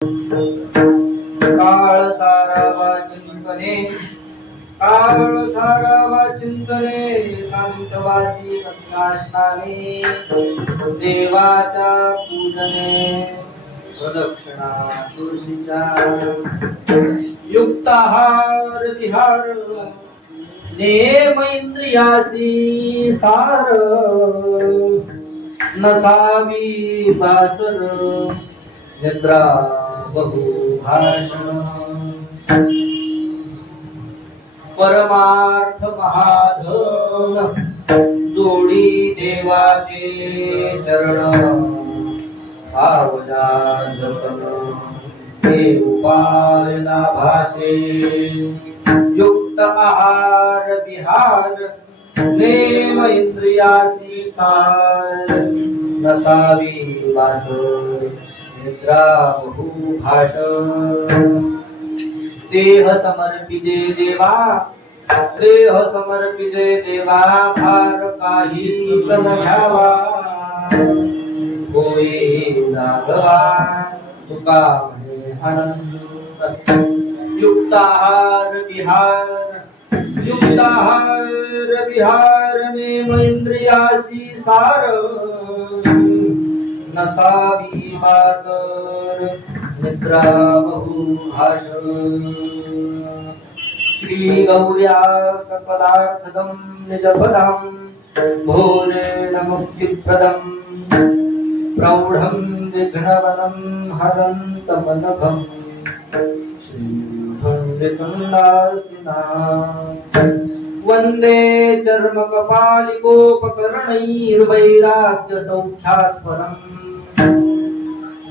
काळ सारावा चिंतने कांतवाची गंगास्नाने देवाच्या पूजने प्रदक्षिणा तुळशीच्या युक्ताहार विहार नेम इंद्रियासी सार नसावी बासर निद्रा बहु भाषण परमार्थ महाधन जोडी देवाचे चरण सावला जतन हे उपाय लाभाचे युक्त आहार विहार नेम इंद्रियासी सार नसावी वास निद्रा बहु भाषण देह समर्पिजे देवा भार काही न घ्यावा होय जागवा तुका म्हणे आनंद युक्ताहार विहार नेम इंद्रियासी सार नसावी बासर निद्रा बहु भाषण श्री गौर्या सकलार्थदं निजपदं भोरेण मुक्तिप्रदं प्रौढं विघ्नवनं हरन्तमनघं श्रीभं विकुण्डासिना वन्दे चर्मकपालिकोपकरणैर्वैराग्यसौख्यात्परम्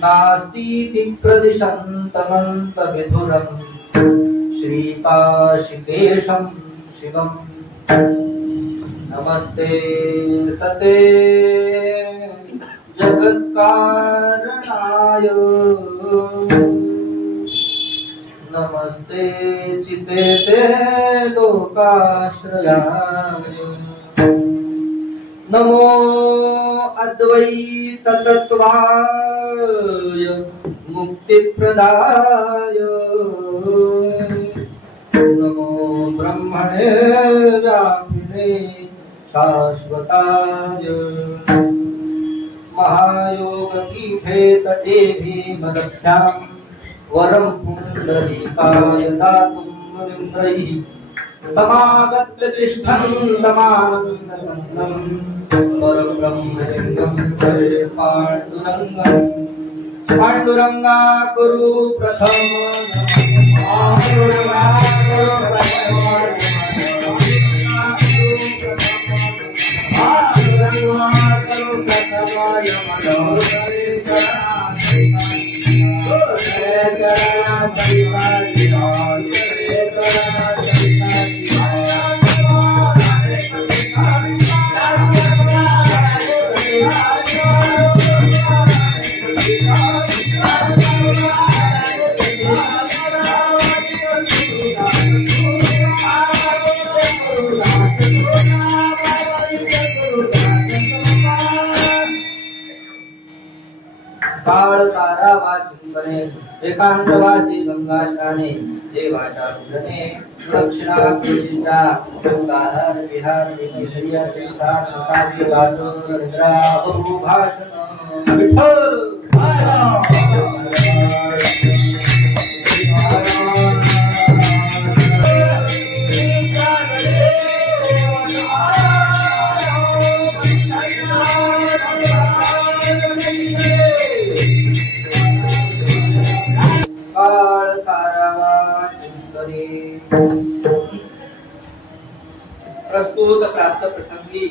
नास्तीति प्रदिशन्तमन्तविधुरम् श्रीकाशिकेशं शिवं नमस्ते सते जगत्कारणाय नमस्ते चिते ते लोकाश्रयाय नमो अद्वैत तत्त्वाय मुक्तिप्रदाय नमो ब्रह्मणे व्यापिने शाश्वताय महायोगपीठे तटे भीमदभ्यां वरं पुण्डरीकाय दातुं मुनिन्द्रैः समागत्य तिष्ठन् समानन्दं परब्रह्मलिङ्गं हरे पाण्डुरङ्गा कुरु प्रथम काळ सारावा चिंतने एकांतवासी गंगास्नाने देवाच्या पूजने दक्षिणा तुळशीच्या युक्ताहार विहार इंद्रियासी सार नसावी वासर निद्रा बहु भाषण विठ्ठल काळ सारावा चिंतने प्रस्तुत प्राप्त प्रसंगी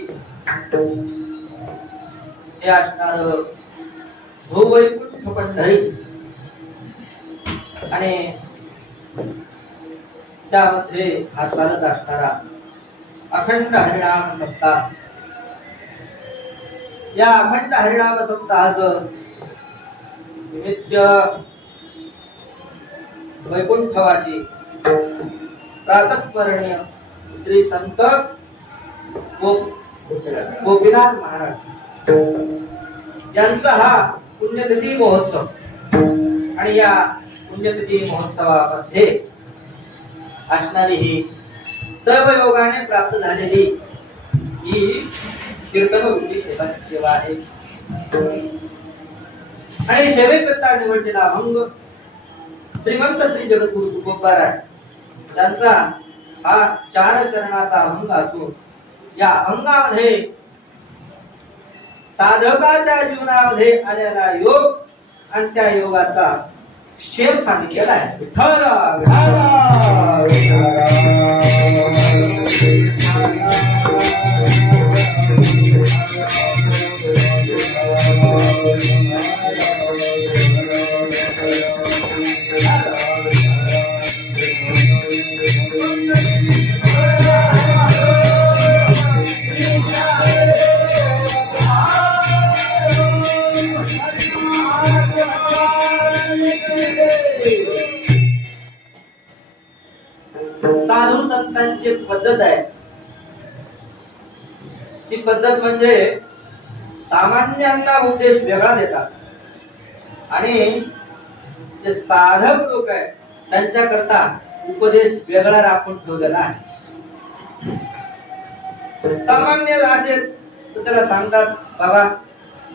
हे असणार भूवैकुंठ पंढरी आणि त्यामध्ये हातभारत असणारा अखंड हरिनाम सप्ताह. या अखंड हरिनाम सप्ताहाचं निमित्त वैकुंठवासी प्रातस्मरणीय श्री संत गोपीनाथ महाराज यांचा हा पुण्यतिथी महोत्सव आणि या पुण्यतिथी महोत्सवामध्ये असणारी ही सर्व योगाने प्राप्त झालेली ही कीर्तनवृत्ती सेवा आहे. आणि सेवेकरता निवडलेला अभंग श्रीमंत श्री जगद्गुरु तुकोबाराय त्यांचा हा 4 चरणाचा अभंग असून या अभंगामध्ये साधकाच्या जीवनामध्ये आलेला योग आणि त्या योगाचा क्षेम सांगितलेला आहे. विठ्ठल साधू संतांची पद्धत आहे. ती पद्धत म्हणजे सामान्यांना उपदेश वेगळा देतात आणि जे साधक लोक आहेत त्यांच्या करता उपदेश वेगळा राखून ठेवलेला आहे. सामान्य असेल तर त्याला सांगतात बाबा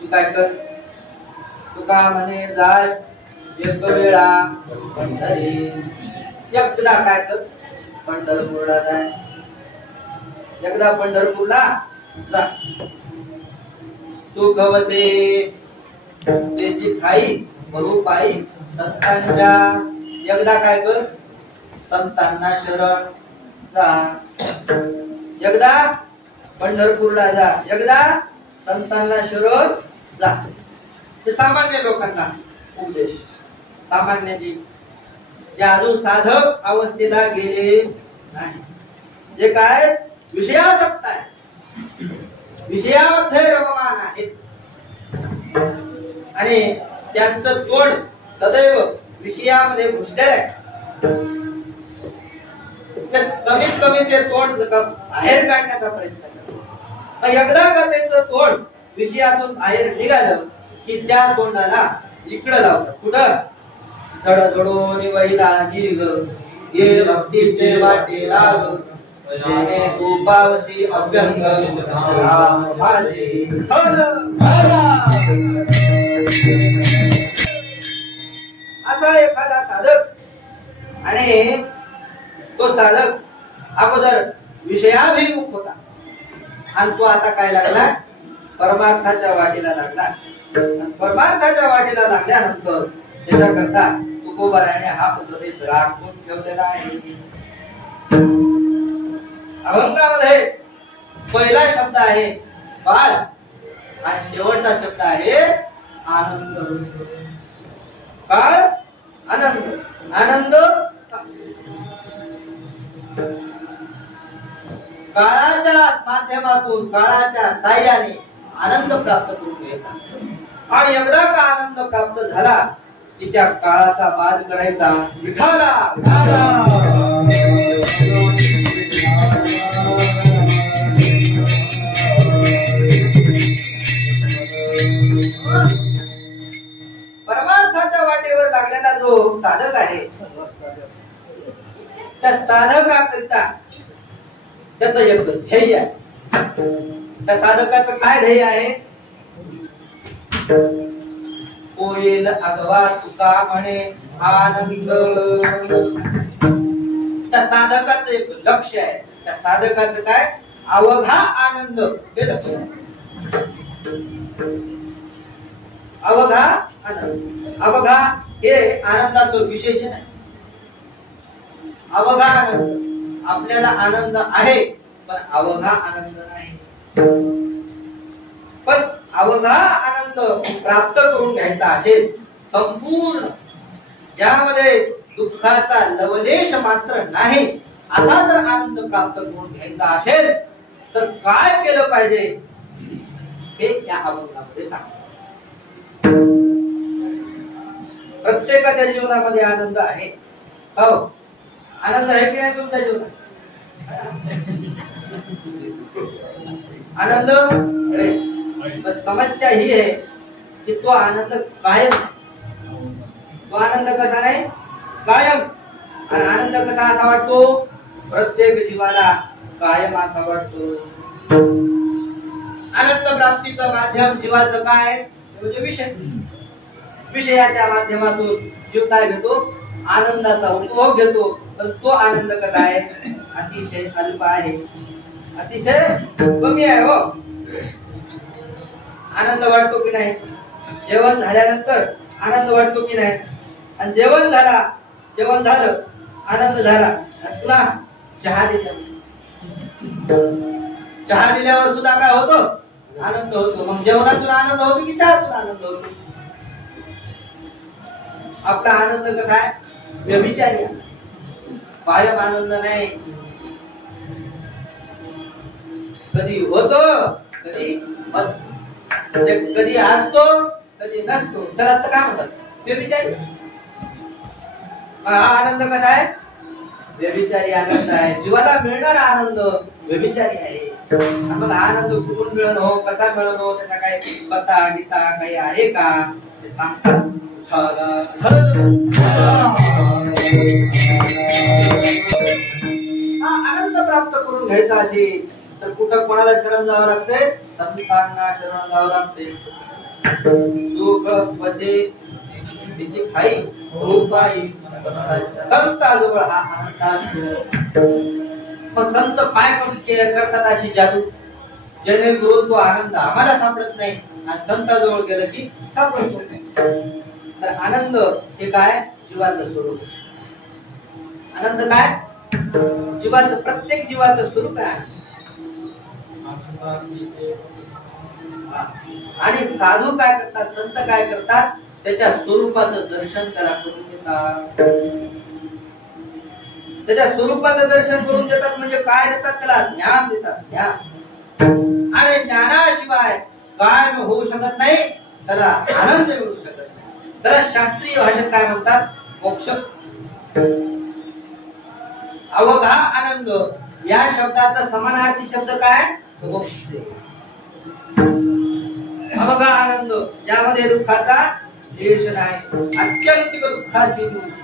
तू काय कर, तुका म्हणे जाय एक वेळा पंढरी, एकदा काय कर पंढरपूरला जाय, एकदा पंढरपूरला जा. तू गवसे त्याची खाई बरू पायी संतांच्या, एकदा काय कर संतांना शरण जा, एकदा पंढरपूरला जा, एकदा संतांना शरण जा. ते सामान्य लोकांना उपदेश. सामान्य जे अजून साधक अवस्थेला गेले नाही, जे काय विषयासक्त आहे, विषयामध्ये रममान आहेत आणि त्यांचं तोंड सदैव विषयामध्ये घुसलेलं आहे. कमीत कमी ते तोंड बाहेर काढण्याचा प्रयत्न करतात. एकदा का त्यांचं तोंड विषयातून बाहेर निघालं की त्या तोंडाला इकडं लावतात. कुठं जड जडोनी वैला गिर ये भक्तीचे वाटे लाग जेणे गोपावसी अभ्यंग राम माझे असा एखादा साधक आणि तो साधक अगोदर विषयाभिमुख होता आणि तो आता काय लागला परमार्थाच्या वाटेला लागला. परमार्थाच्या वाटेला लागल्यानंतर त्याच्याकरता तुकोबाराने हा उपदेश राखून ठेवलेला आहे. अभंगामध्ये पहिला शब्द आहे बाळ आणि शेवटचा शब्द आहे आनंद. बाळ आनंद, आनंद काळाच्या माध्यमातून काळाच्या साह्याने आनंद प्राप्त करून घ्यायचा आणि एकदा का आनंद प्राप्त झाला की त्या काळाचा बाद करायचा. विठाला परमार्थाच्या वाटेवर लागलेला जो साधक आहे त्या साधकाकरिता त्याचं एक ध्येय आहे. त्या साधकाचं काय ध्येय आहे? होईल अगवा तुका म्हणे आनंद. त्या साधकाचं एक लक्ष्य आहे. त्या साधकाचं काय? अवघा आनंद हे लक्ष्य आहे. अवघा आनंद. अवघा हे आनंदाचं विशेषण आहे. अवघा आनंद. आपल्याला आनंद आहे पण अवघा आनंद नाही. पण अवघा आनंद प्राप्त करून घ्यायचा असेल, संपूर्ण ज्यामध्ये दुःखाचा लवलेश मात्र नाही असा जर आनंद प्राप्त करून घ्यायचा असेल तर काय केलं पाहिजे हे या अभंगामध्ये सांगतात. प्रत्येकाच्या जीवनामध्ये आनंद आहे. हो, आनंद आहे की नाही तुमच्या जीवनात? आनंद समस्या ही आहे की तो आनंद कायम तो आनंद कसा नाही, कायम. आणि आनंद कसा असा वाटतो, प्रत्येक जीवाला कायम असा वाटतो. आनंद प्राप्तीचं माध्यम जीवाचं काय, म्हणजे विषय. विषयाच्या माध्यमातून जीव काय घेतो, आनंदाचा उपभोग घेतो. पण तो आनंद कसा आहे, अतिशय अल्प आहे, अतिशय कमी आहे. हो, आनंद वाटतो की नाही, जेवण झाल्यानंतर आनंद वाटतो की नाही. आणि जेवण झालं आनंद झाला, आणि तुला चहा दिला, चहा दिल्यावर सुद्धा काय होतो, आनंद होतो. मग जेवणातून आनंद होतो की चहातून आनंद होतो. आपला आनंद कसा आहे, व्यभिचारी, कायम आनंद नाही. कधी होतो कधी कधी असतो कधी नसतो. त्याला तर काय म्हणतात, व्यभिचारी. हा आनंद कसा आहे, व्यभिचारी आनंद आहे. जीवाला मिळणारा आनंद व्यभिचारी आहे. मग आनंद कुठून मिळण हो, कसा मिळण हो, त्याचा काय पत्ता गीता काही आहे का, ते सांगतात. आनंद प्राप्त करून घ्यायचा असेल तर कुठं कोणाला शरण जावं लागते, संतांना शरण जावं लागते. दुःख वसे तिची खाई रूपाई संताजवळ हा आनंद असतो. मग संत काय करतात अशी जादू, जेणेकरून तो आनंद आम्हाला सापडत नाही आणि संताजवळ गेलं की सापडतो. तर आनंद हे काय, जीवाचं स्वरूप. आनंद काय, जीवाचं, प्रत्येक जीवाचं स्वरूप आहे. आणि साधू काय करतात, संत काय करतात, त्याच्या स्वरूपाचं दर्शन करा करून देतात. त्याच्या स्वरूपाचं दर्शन करून देतात म्हणजे काय देतात, त्याला ज्ञान देतात. ज्ञान आणि ज्ञानाशिवाय काय होऊ शकत नाही, त्याला आनंद मिळू शकत नाही. त्याला शास्त्रीय भाषेत काय म्हणतात, मोक्ष. अवघा आनंद या शब्दाचा समानार्थी शब्द काय, मोक्ष. अवघा आनंद ज्यामध्ये दुःखाचा लेश नाही, अत्यंतिक दुःखाची मुक्ती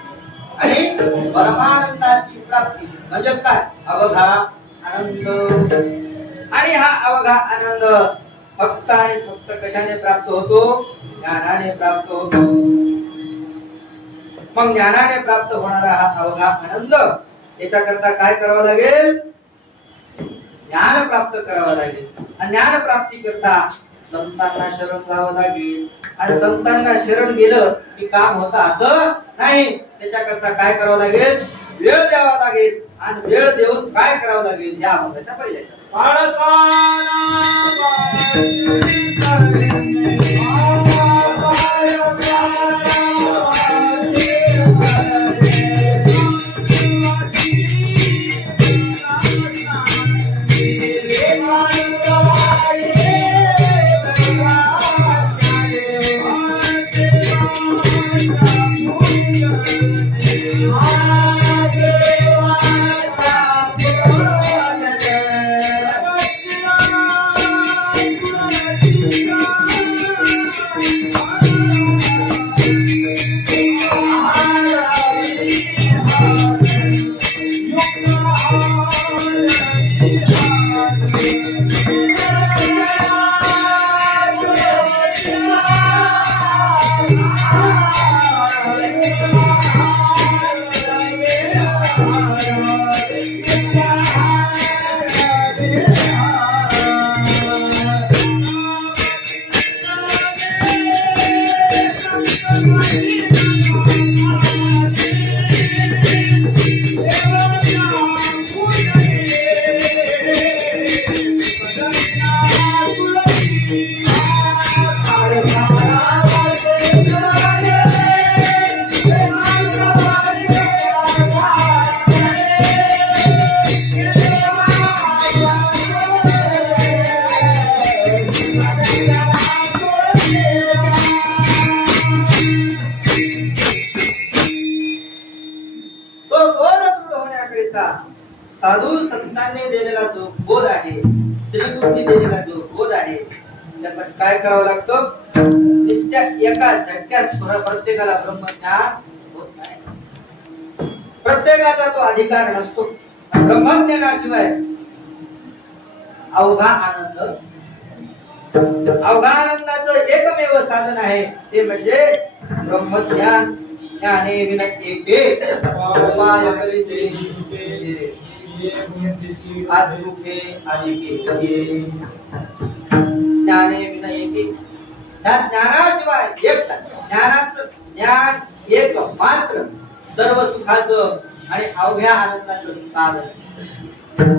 आणि परमानंदाची प्राप्ती म्हणजे काय, अवघा आनंद. आणि हा अवघा आनंद फक्त आणि फक्त कशाने प्राप्त होतो, ज्ञानाने प्राप्त होतो. मग ज्ञानाने प्राप्त होणारा हा अवघा आनंद, याच्याकरता काय करावं लागेल, ज्ञान प्राप्त करावं लागेल. आणि ज्ञान प्राप्ती करता संतांना शरण जावं लागेल. आणि संतांना शरण गेलं की काम होतं असं नाही. त्याच्याकरता काय करावं लागेल, वेळ द्यावा लागेल. आणि वेळ देऊन काय करावं लागेल, या अभंगाच्या पहिल्या साधू संतांनी दिलेला जो बोध आहे, श्रीगुरूंनी दिलेला जो बोध आहे, त्याचा काय करावं लागतं, नुसत्या एका झटक्यात प्रत्येकाला ब्रह्मज्ञान होत नाही. प्रत्येकाचा तो अधिकार नसतो. ब्रह्मज्ञानाशिवाय अवघा आनंद, अवघा आनंदाचं एकमेव साधन आहे ते म्हणजे ब्रह्मज्ञान. ज्ञाने विन एके उपाय करिते आदुखे अधिके. ज्ञाने विन एके, त्या ज्ञानाशिवाय एक ज्ञानाचं ज्ञान एक मात्र सर्व सुखाचं आणि अवघ्या आनंदाचं साधन.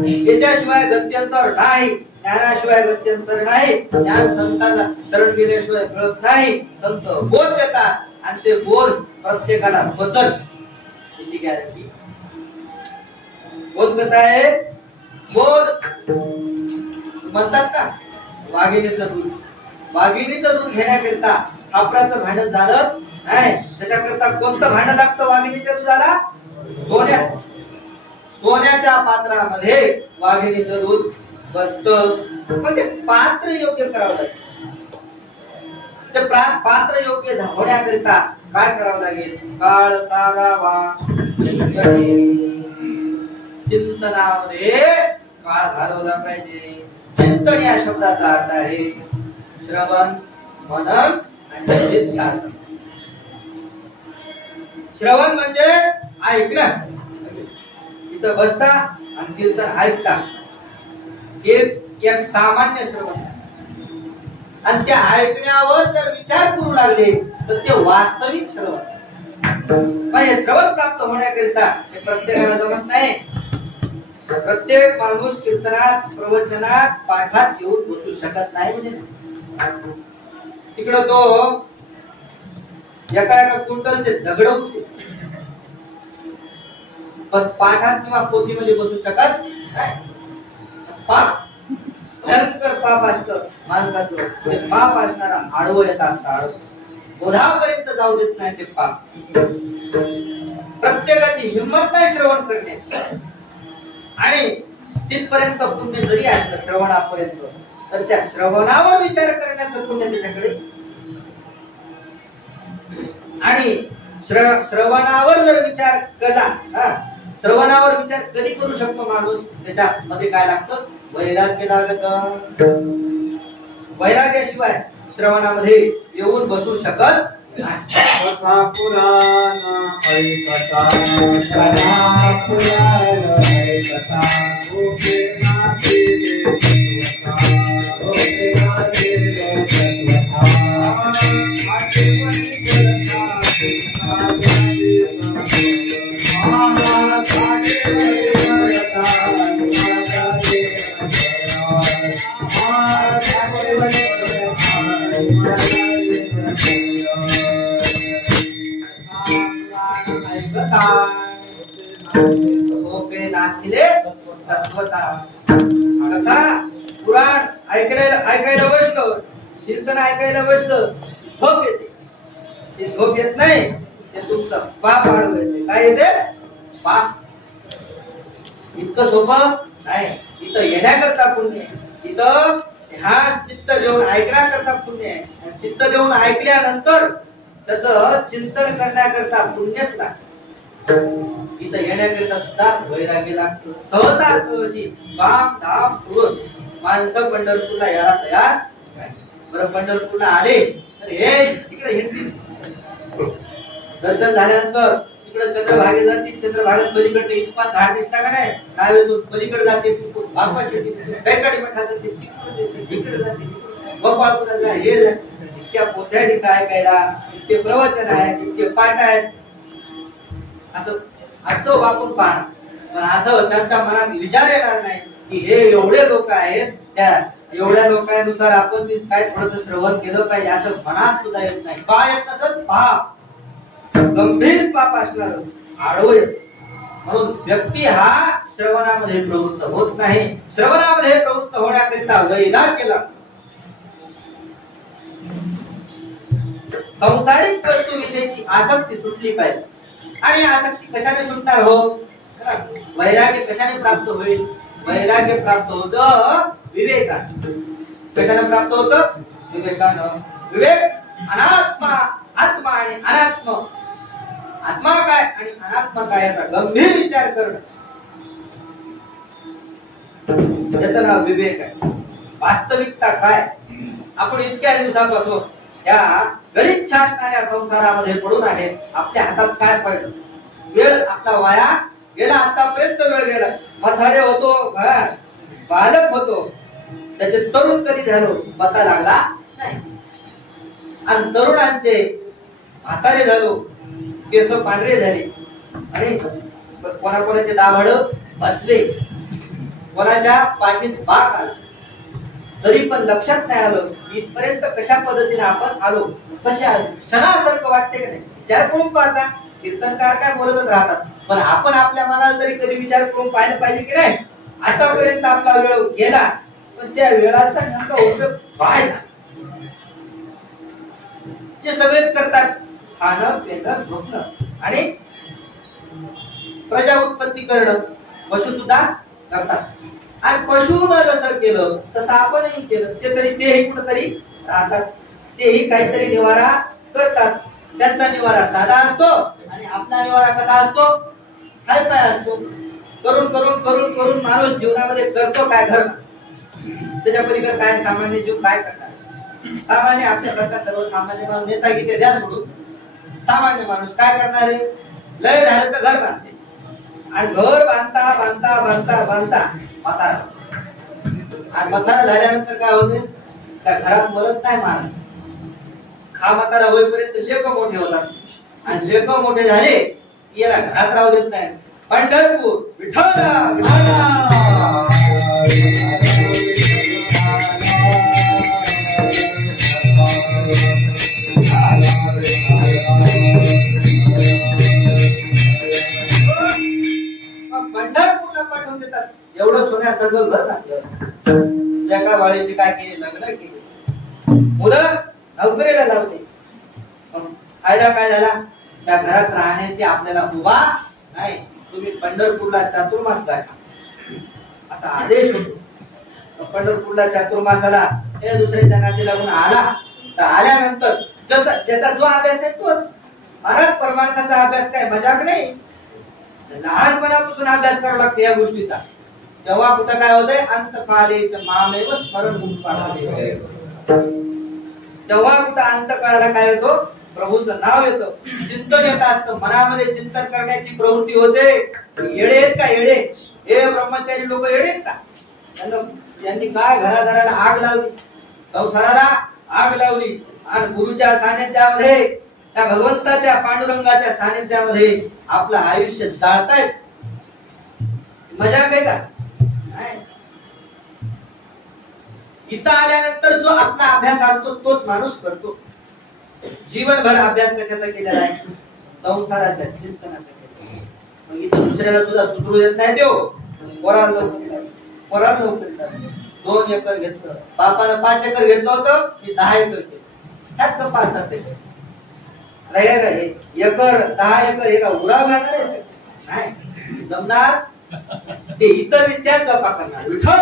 याच्याशिवाय गत्यंतर नाही, ज्ञानाशिवाय गत्यंतर नाही. ज्ञान संतांना शरण गेल्याशिवाय मिळत नाही. संत बोध देतात आणि ते बोध प्रत्येकाला पचल याची गॅरंटी. बोध कसा आहे? बोध म्हणतात का वाघिणीचं दूध, वाघिणीचं दूध घेण्याकरिता खापराचं भांडं झालं नाही. त्याच्याकरता कोणतं भांडं लागतं वाघिणीच्या दुधाला? सोन्याचं. सोन्याच्या पात्रामध्ये वाघिणीचं दूध बसतं. पण ते पात्र योग्य करावं लागेल. ते पात्र योग्य होण्याकरिता काय करावं लागेल? काळ सारावा चिंतनामध्ये काळ घालवला पाहिजे. चिंतन या शब्दाचा अर्थ आहे श्रवण, मनन आणि निध्यासन. श्रवण म्हणजे ऐकणं, इथं बसता आणि कीर्तन ऐकता, एक सामान्य श्रवण. आणि त्या ऐकण्यावर जर विचार करू लागले तर ते वास्तविक श्रवण. हे श्रवण प्राप्त होण्याकरिता हे प्रत्येकाला जमत नाही. प्रत्येक माणूस कीर्तनात, प्रवचनात, पाठात येऊन बसू शकत नाही. म्हणजे तिकडं तो एका क्विंटलचे दगड उचलतो, पण पाठात किंवा पोथीमध्ये बसू शकत नाही. पाप भयंकर पाप असतं माणसाचं. ते पाप असणारा आडवं येत असतं. बोधापर्यंत जाऊ देत नाही ते पाप. प्रत्येकाची हिंमत नाही श्रवण करण्याची. आणि तिथपर्यंत पुण्य जरी असलं श्रवणापर्यंत, तर त्या श्रवणावर विचार करण्याचं पुण्य त्याच्याकडे. आणि श्रवणावर जर विचार केला, श्रवणावर विचार कधी करू शकतो माणूस? त्याच्यामध्ये काय लागतं? वैराग्य लागत. वैराग्याशिवाय श्रवणामध्ये येऊन बसू शकत नाही. पुराण ऐकता, कथा पुराण ऐकता, ओके नाचले तत्वता, ओके नाचले तत्वता, आठवणी करता सागरी महाराजाचे वैरता, महाराजाचे पुराण ऐकायला बसलं, कीर्तन ऐकायला बसलं, झोप येते. ते झोप येत नाही, ते तुमचं पाप वाढव येते. काय येते? पाप. इतकं सोपं नाही. इथं येण्याकरता पुण्य आहे. इथं ध्यान चित्त देऊन ऐकण्याकरता पुण्य आहे. चित्त देऊन ऐकल्यानंतर त्याचं चिंतन करण्याकरता पुण्यच लागतं. इथं येण्याकरिता सुद्धा वैराग्य लागतं. सहसा सहशी काम धाम सोडून माणसं पंढरपूरला यायला तयार नाही. बरं पंढरपूरला आले तर हे तिकडे हिंडतील. दर्शन झाल्यानंतर तिकडे चंद्रभागे जातील. चंद्रभागेत पलीकडे इस्पात घाट दिसता का नाही? नावेतून पलीकडे जाते, वापस येते. कैकाडी मठात जाते, तिकडे जाते, गोपाळपुराला हे जाते. इतक्या पोथ्या तिथं ऐकायला, इतके प्रवचन आहेत, इतके पाठ आहेत. असं वापरून पाहणार. पण असं त्यांच्या मनात विचार येणार नाही की हे एवढे लोक आहेत, त्या एवढ्या लोकांनुसार आपण काय थोडस श्रवण केलं पाहिजे, असं मनात सुद्धा येत नाही. काय येत नसत? पाप, गंभीर पाप असणार, आडवं येत. म्हणून व्यक्ती हा श्रवणामध्ये प्रवृत्त होत नाही. श्रवणामध्ये प्रवृत्त होण्याकरिता वैराग्य लागतो. संसारिक वस्तूविषयीची आसक्ती सुटली पाहिजे. आणि आसक्ती कशाने सुटणार हो? वैराग्य कशाने प्राप्त होईल? वैराग्य प्राप्त होतं विवेकाने. कशाने प्राप्त होतं? विवेकानं. विवेक अनात्मा, आत्मा आणि अनात्म, आत्मा काय आणि अनात्मा काय याचा गंभीर विचार करणं, त्याचं नाव विवेक आहे. वास्तविकता काय? आपण इतक्या दिवसापासून या गलिच्छ असणाऱ्या संसारामध्ये पडून आहे. आपल्या हातात काय पडलं? वेळ आपला वाया गेला. आतापर्यंत वेळ गेला. म्हातारे होतो, बालक होतो, त्याचे तरुण कधी झालो पता लागला नाही. आणि तरुणांचे म्हातारे झालो, केस पांढरे झाले आणि कोणाकोणाचे दाभड बसले, कोणाच्या पाठीत बाक आला, तरी पण लक्षात नाही आलं इथपर्यंत कशा पद्धतीने आपण आलो. कशा क्षणासारखं वाटते का नाही? विचार करून पाहता. कीर्तनकार काय बोलतच राहतात, पण आपण आपल्या मनाला तरी कधी विचार करून पाहिलं पाहिजे की नाही? आतापर्यंत आपला वेळ गेला, पण त्या वेळाचा नेमका उपयोग काय? जे सगळेच करतात, खाणं पिणं झोपणं आणि प्रजा उत्पत्ती करणं. पशु सुद्धा करतात. आणि पशुनं जसं केलं तसं आपणही केलं. तेही कुठेतरी राहतात, तेही काहीतरी निवारा करतात. त्यांचा निवारा साधा असतो आणि आपला निवारा कसा असतो? काय काय असतो? करून करून करून करून माणूस जीवनामध्ये करतो काय? घर. त्याच्या पलीकडे काय सामान्य जीव काय करणार? सामान्य आपल्यासारखा सर्वसामान्य माणूस नेता गीते द्या सोडून सामान्य माणूस काय करणार आहे? लय झालं तर घर बांधते आणि घर बांधता बांधता बांधता बांधता म्हातारा. आणि म्हातारा झाल्यानंतर काय होते? त्या घरात मदत नाही मारत. हा म्हातारा होईपर्यंत लेक मोठे होतात आणि लेक मोठे झाले की याला घरात राहू देत नाही. पंढरपूर विठ्ठल पंढरपूरला पाठवून देतात. एवढं सोन्यासारखं घर टाकलं. एका वाळीचे काय केले? लग्न केले, मुलं नोकरीला लावले. फायदा काय झाला? त्या घरात राहण्याची आपल्याला मुभा नाही. तुम्ही पंढरपूरला चातुर्मास गाठा असा आदेश होतो. पंढरपूरला चातुर्मासाला हे दुसऱ्याच्या नादी लागून आला तर आल्यानंतर ज्याचा जो अभ्यास आहे तोच. महाराज परमार्थाचा अभ्यास काय मजाक नाही. लहानपणापासून अभ्यास करावा लागतो या गोष्टीचा. तेव्हा कुठं काय होतंय? अंतकालेच मामेव स्मरण मुक्ताले. तेव्हा कुठं अंतकाळाला काय होतो? प्रभूचं नाव येतं, चिंतन येत असतं, मनामध्ये चिंतन करण्याची प्रवृत्ती होते. येडे आहेत का? येडे हे ब्रह्मचारी लोक येडे आहेत का? यांनी काय घरादाराला आग लावली, संसाराला आग लावली आणि गुरुच्या सानिध्यामध्ये, त्या भगवंताच्या पांडुरंगाच्या सानिध्यामध्ये आपलं आयुष्य जाळतायत. मजा काय का? इथं आल्यानंतर जो आपला अभ्यास असतो तोच माणूस करतो. जीवनभर अभ्यास कशाचा केलेला आहे? संसाराच्या चिंतनाचा केलेला. मग इथं दुसऱ्याला सुद्धा सुधरू देत नाही. देव पोराला लवकर 2 एकर घेतलं, बापानं 5 एकर घेतलं होतं, मी 10 एकर केलं. त्याच गप्पा असतात त्याच्या. एकर 10 एकर एका उराव घालणार आहे नाही जमणार. ते इतर विद्याच गप्पा करणार. विठ्ठल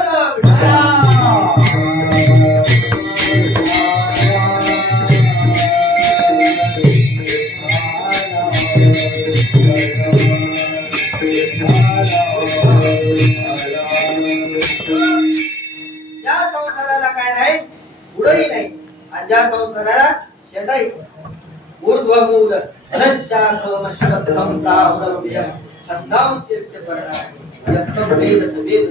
या संसाराला काय नाही, पुढंही नाही. आणि ज्या संसाराला शेंडाई ऊर्ध्वमूल अनश्यात्मश्वत्रं प्रावृत्य छंदांस्यस्य वर्णः यस्तम वेदस वेद.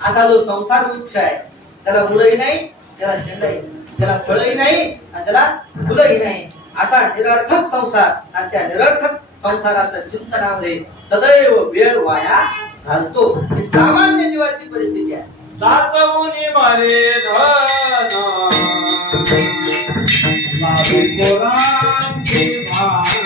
असा जो संसार वृक्ष आहे त्याला मुळही नाही, त्याला शेंडाई, त्याला फळही नाही आणि त्याला फुलंही नाही. असा निरर्थक संसार आणि त्या निरर्थक संसाराच्या चिंतनामध्ये सदैव वेळ वाया घालतो. ही सामान्य जीवाची परिस्थिती आहे. साचवूनी मारे धन लावी पोरांची भार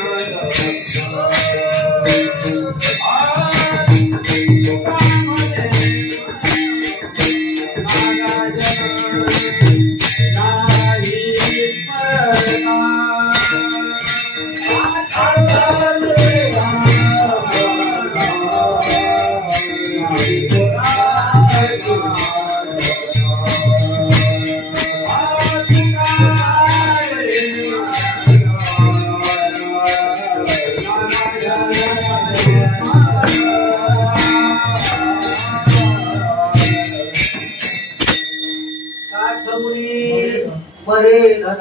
मरे धन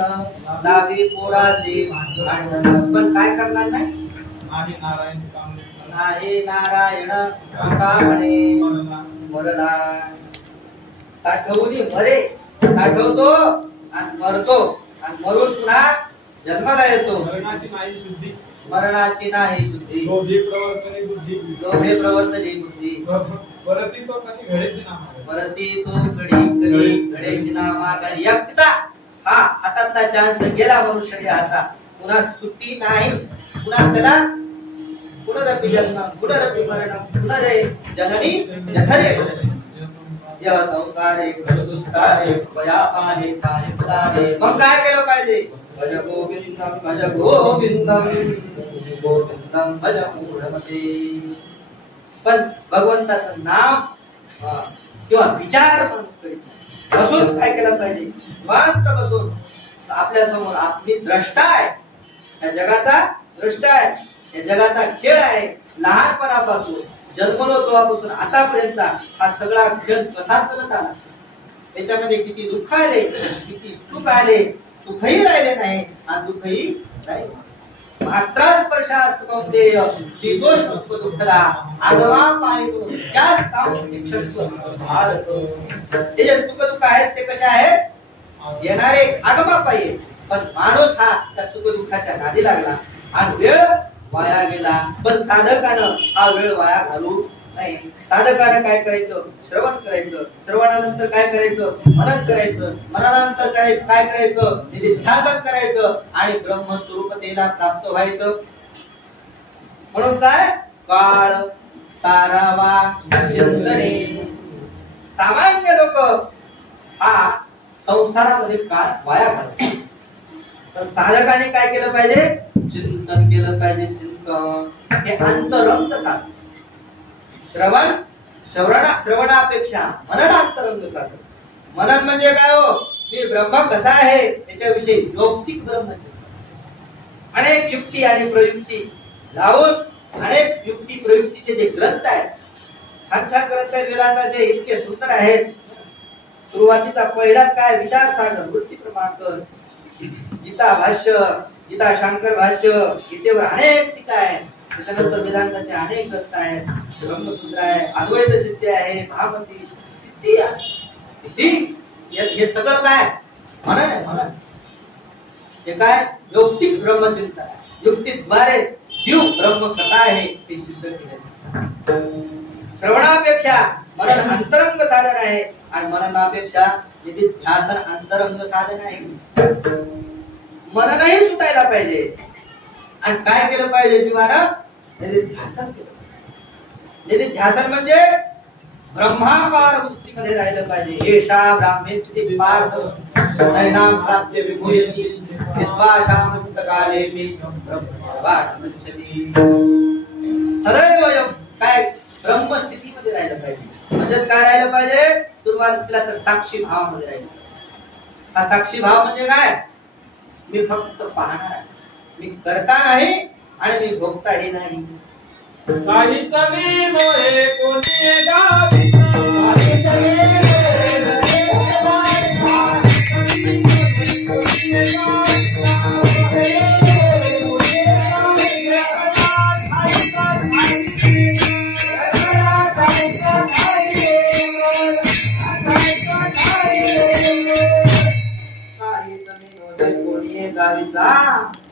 लागे पोराचे भांडण, पण काय करणार नाही? नाही नारायण काम नाही नारायण कामणे स्मरला. साठवून मरे, साठवतो आणि मरतो आणि मरून पुन्हा जन्माला येतो. मरणाची नाही शुद्धी, मरणाची नाही शुद्धी, लोभी प्रवर्तने बुद्धी, लोभे प्रवर्तने बुद्धी. परती तो कधी घडेची नाम, परती तो घडी घडेची नामागारी. एकदा हा हातातला चान्स गेला मनुष्य हाचा, पुन्हा सुट्टी नाही. पुन्हा त्याला पुनरपि जन्म पुनरपि मरण पुनरे जननी जठरे या संसारे दुष्कारे भयापाने कायतारे. मग काय केलं पाहिजे? भज गोविंदम भज गोविंदम गोविंदम भज मूढमते. पण भगवंताचं नाम किंवा विचार बसून काय केलं पाहिजे? शांत बसून आपल्या समोर मी द्रष्टा आहे, या जगाचा द्रष्टा आहे, या जगाचा खेळ आहे. लहानपणापासून जन्मलो तेव्हापासून आतापर्यंतचा हा सगळा खेळ कसा चालत आला, त्याच्यामध्ये किती दुःख आले, किती सुख आले, सुखही राहिले नाही आणि दुःखही राहिले. मात्रा स्पर्शास्तु कौंतेय शीतोष्ण सुखदुःखदा आगमा पायितो त्यास कामक्षस्व भारत. हे जे सुख दुःख आहेत ते कसे आहेत? येणारे आगमापायी. पण माणूस हा त्या सुख दुःखाच्या नादी लागला आणि वेळ वाया गेला. पण साधकानं हा वेळ वाया घालू नाही. साधकानं काय करायचं? श्रवण करायचं. श्रवणानंतर काय करायचं? मनन करायचं. मनानंतर काय करायचं? ध्यान करायचं आणि ब्रह्मस्वरूपतेला प्राप्त व्हायचं. म्हणून काय? काळ सारावा चिंतने. सामान्य लोक हा संसारामध्ये काळ वाया घालतात. तर साधकाने काय केलं पाहिजे? चिंतन केलं पाहिजे. चिंतन हे अंतरंग साधन. श्रवणापेक्षा मनन अंतरंग साधन. मनन म्हणजे काय हो? मी ब्रह्म कसा आहे याच्याविषयी यौक्तिक ब्रह्मचिंतन. अनेक युक्ती आणि प्रयुक्ती लावून अनेक युक्ती प्रयुक्तीचे जे ग्रंथ आहेत, छान छान ग्रंथ आहेत वेदांताचे, इतके सुंदर आहेत. सुरुवातीचा पहिलाच काय? विचार सागर, वृत्ती क्रमांक, गीता भाष्य, गीता शांकर भाष्य, गीतेवर अनेक टीका आहेत. त्याच्यानंतर वेदांताचे अनेक ग्रंथ आहेत, ब्रह्मसूत्र आहे, अद्वैत सिद्धी आहे, महामती सिद्धी आहे. हे सगळं काय? मनन आहे. मनन हे काय? यौक्तिक ब्रह्मचिंतन आहे. युक्तीद्वारे जीव ब्रह्म कथा आहे हे सिद्ध केले. श्रवणापेक्षा मनन अंतरंग साधन आहे आणि मननापेक्षा ध्यासन अंतरंग साधन आहे. मननही सुटायला पाहिजे आणि काय केलं पाहिजे जीवानं? ध्यासन केलं. ध्यासन म्हणजे ब्रह्माकार वृत्तीमध्ये राहिलं पाहिजे. येशा ब्राह्मी स्थिती पार्थ नैनाम प्राप्य विमुह्यति विद्वाशामंत काले मी ब्रह्मवाचमंचति. सदैव काय? ब्रह्मस्थितीमध्ये राहिलं पाहिजे. म्हणजेच काय राहिलं पाहिजे? सुरुवातीला तर साक्षी भावामध्ये राहिलं. हा साक्षी भाव म्हणजे काय? मी फक्त पाहणार आहे, मी करता नाही आणि मी भोगताही नाही. काहीच मी नोहे कोणी गाविता, काहीच मी नोहे कोणी गाविता,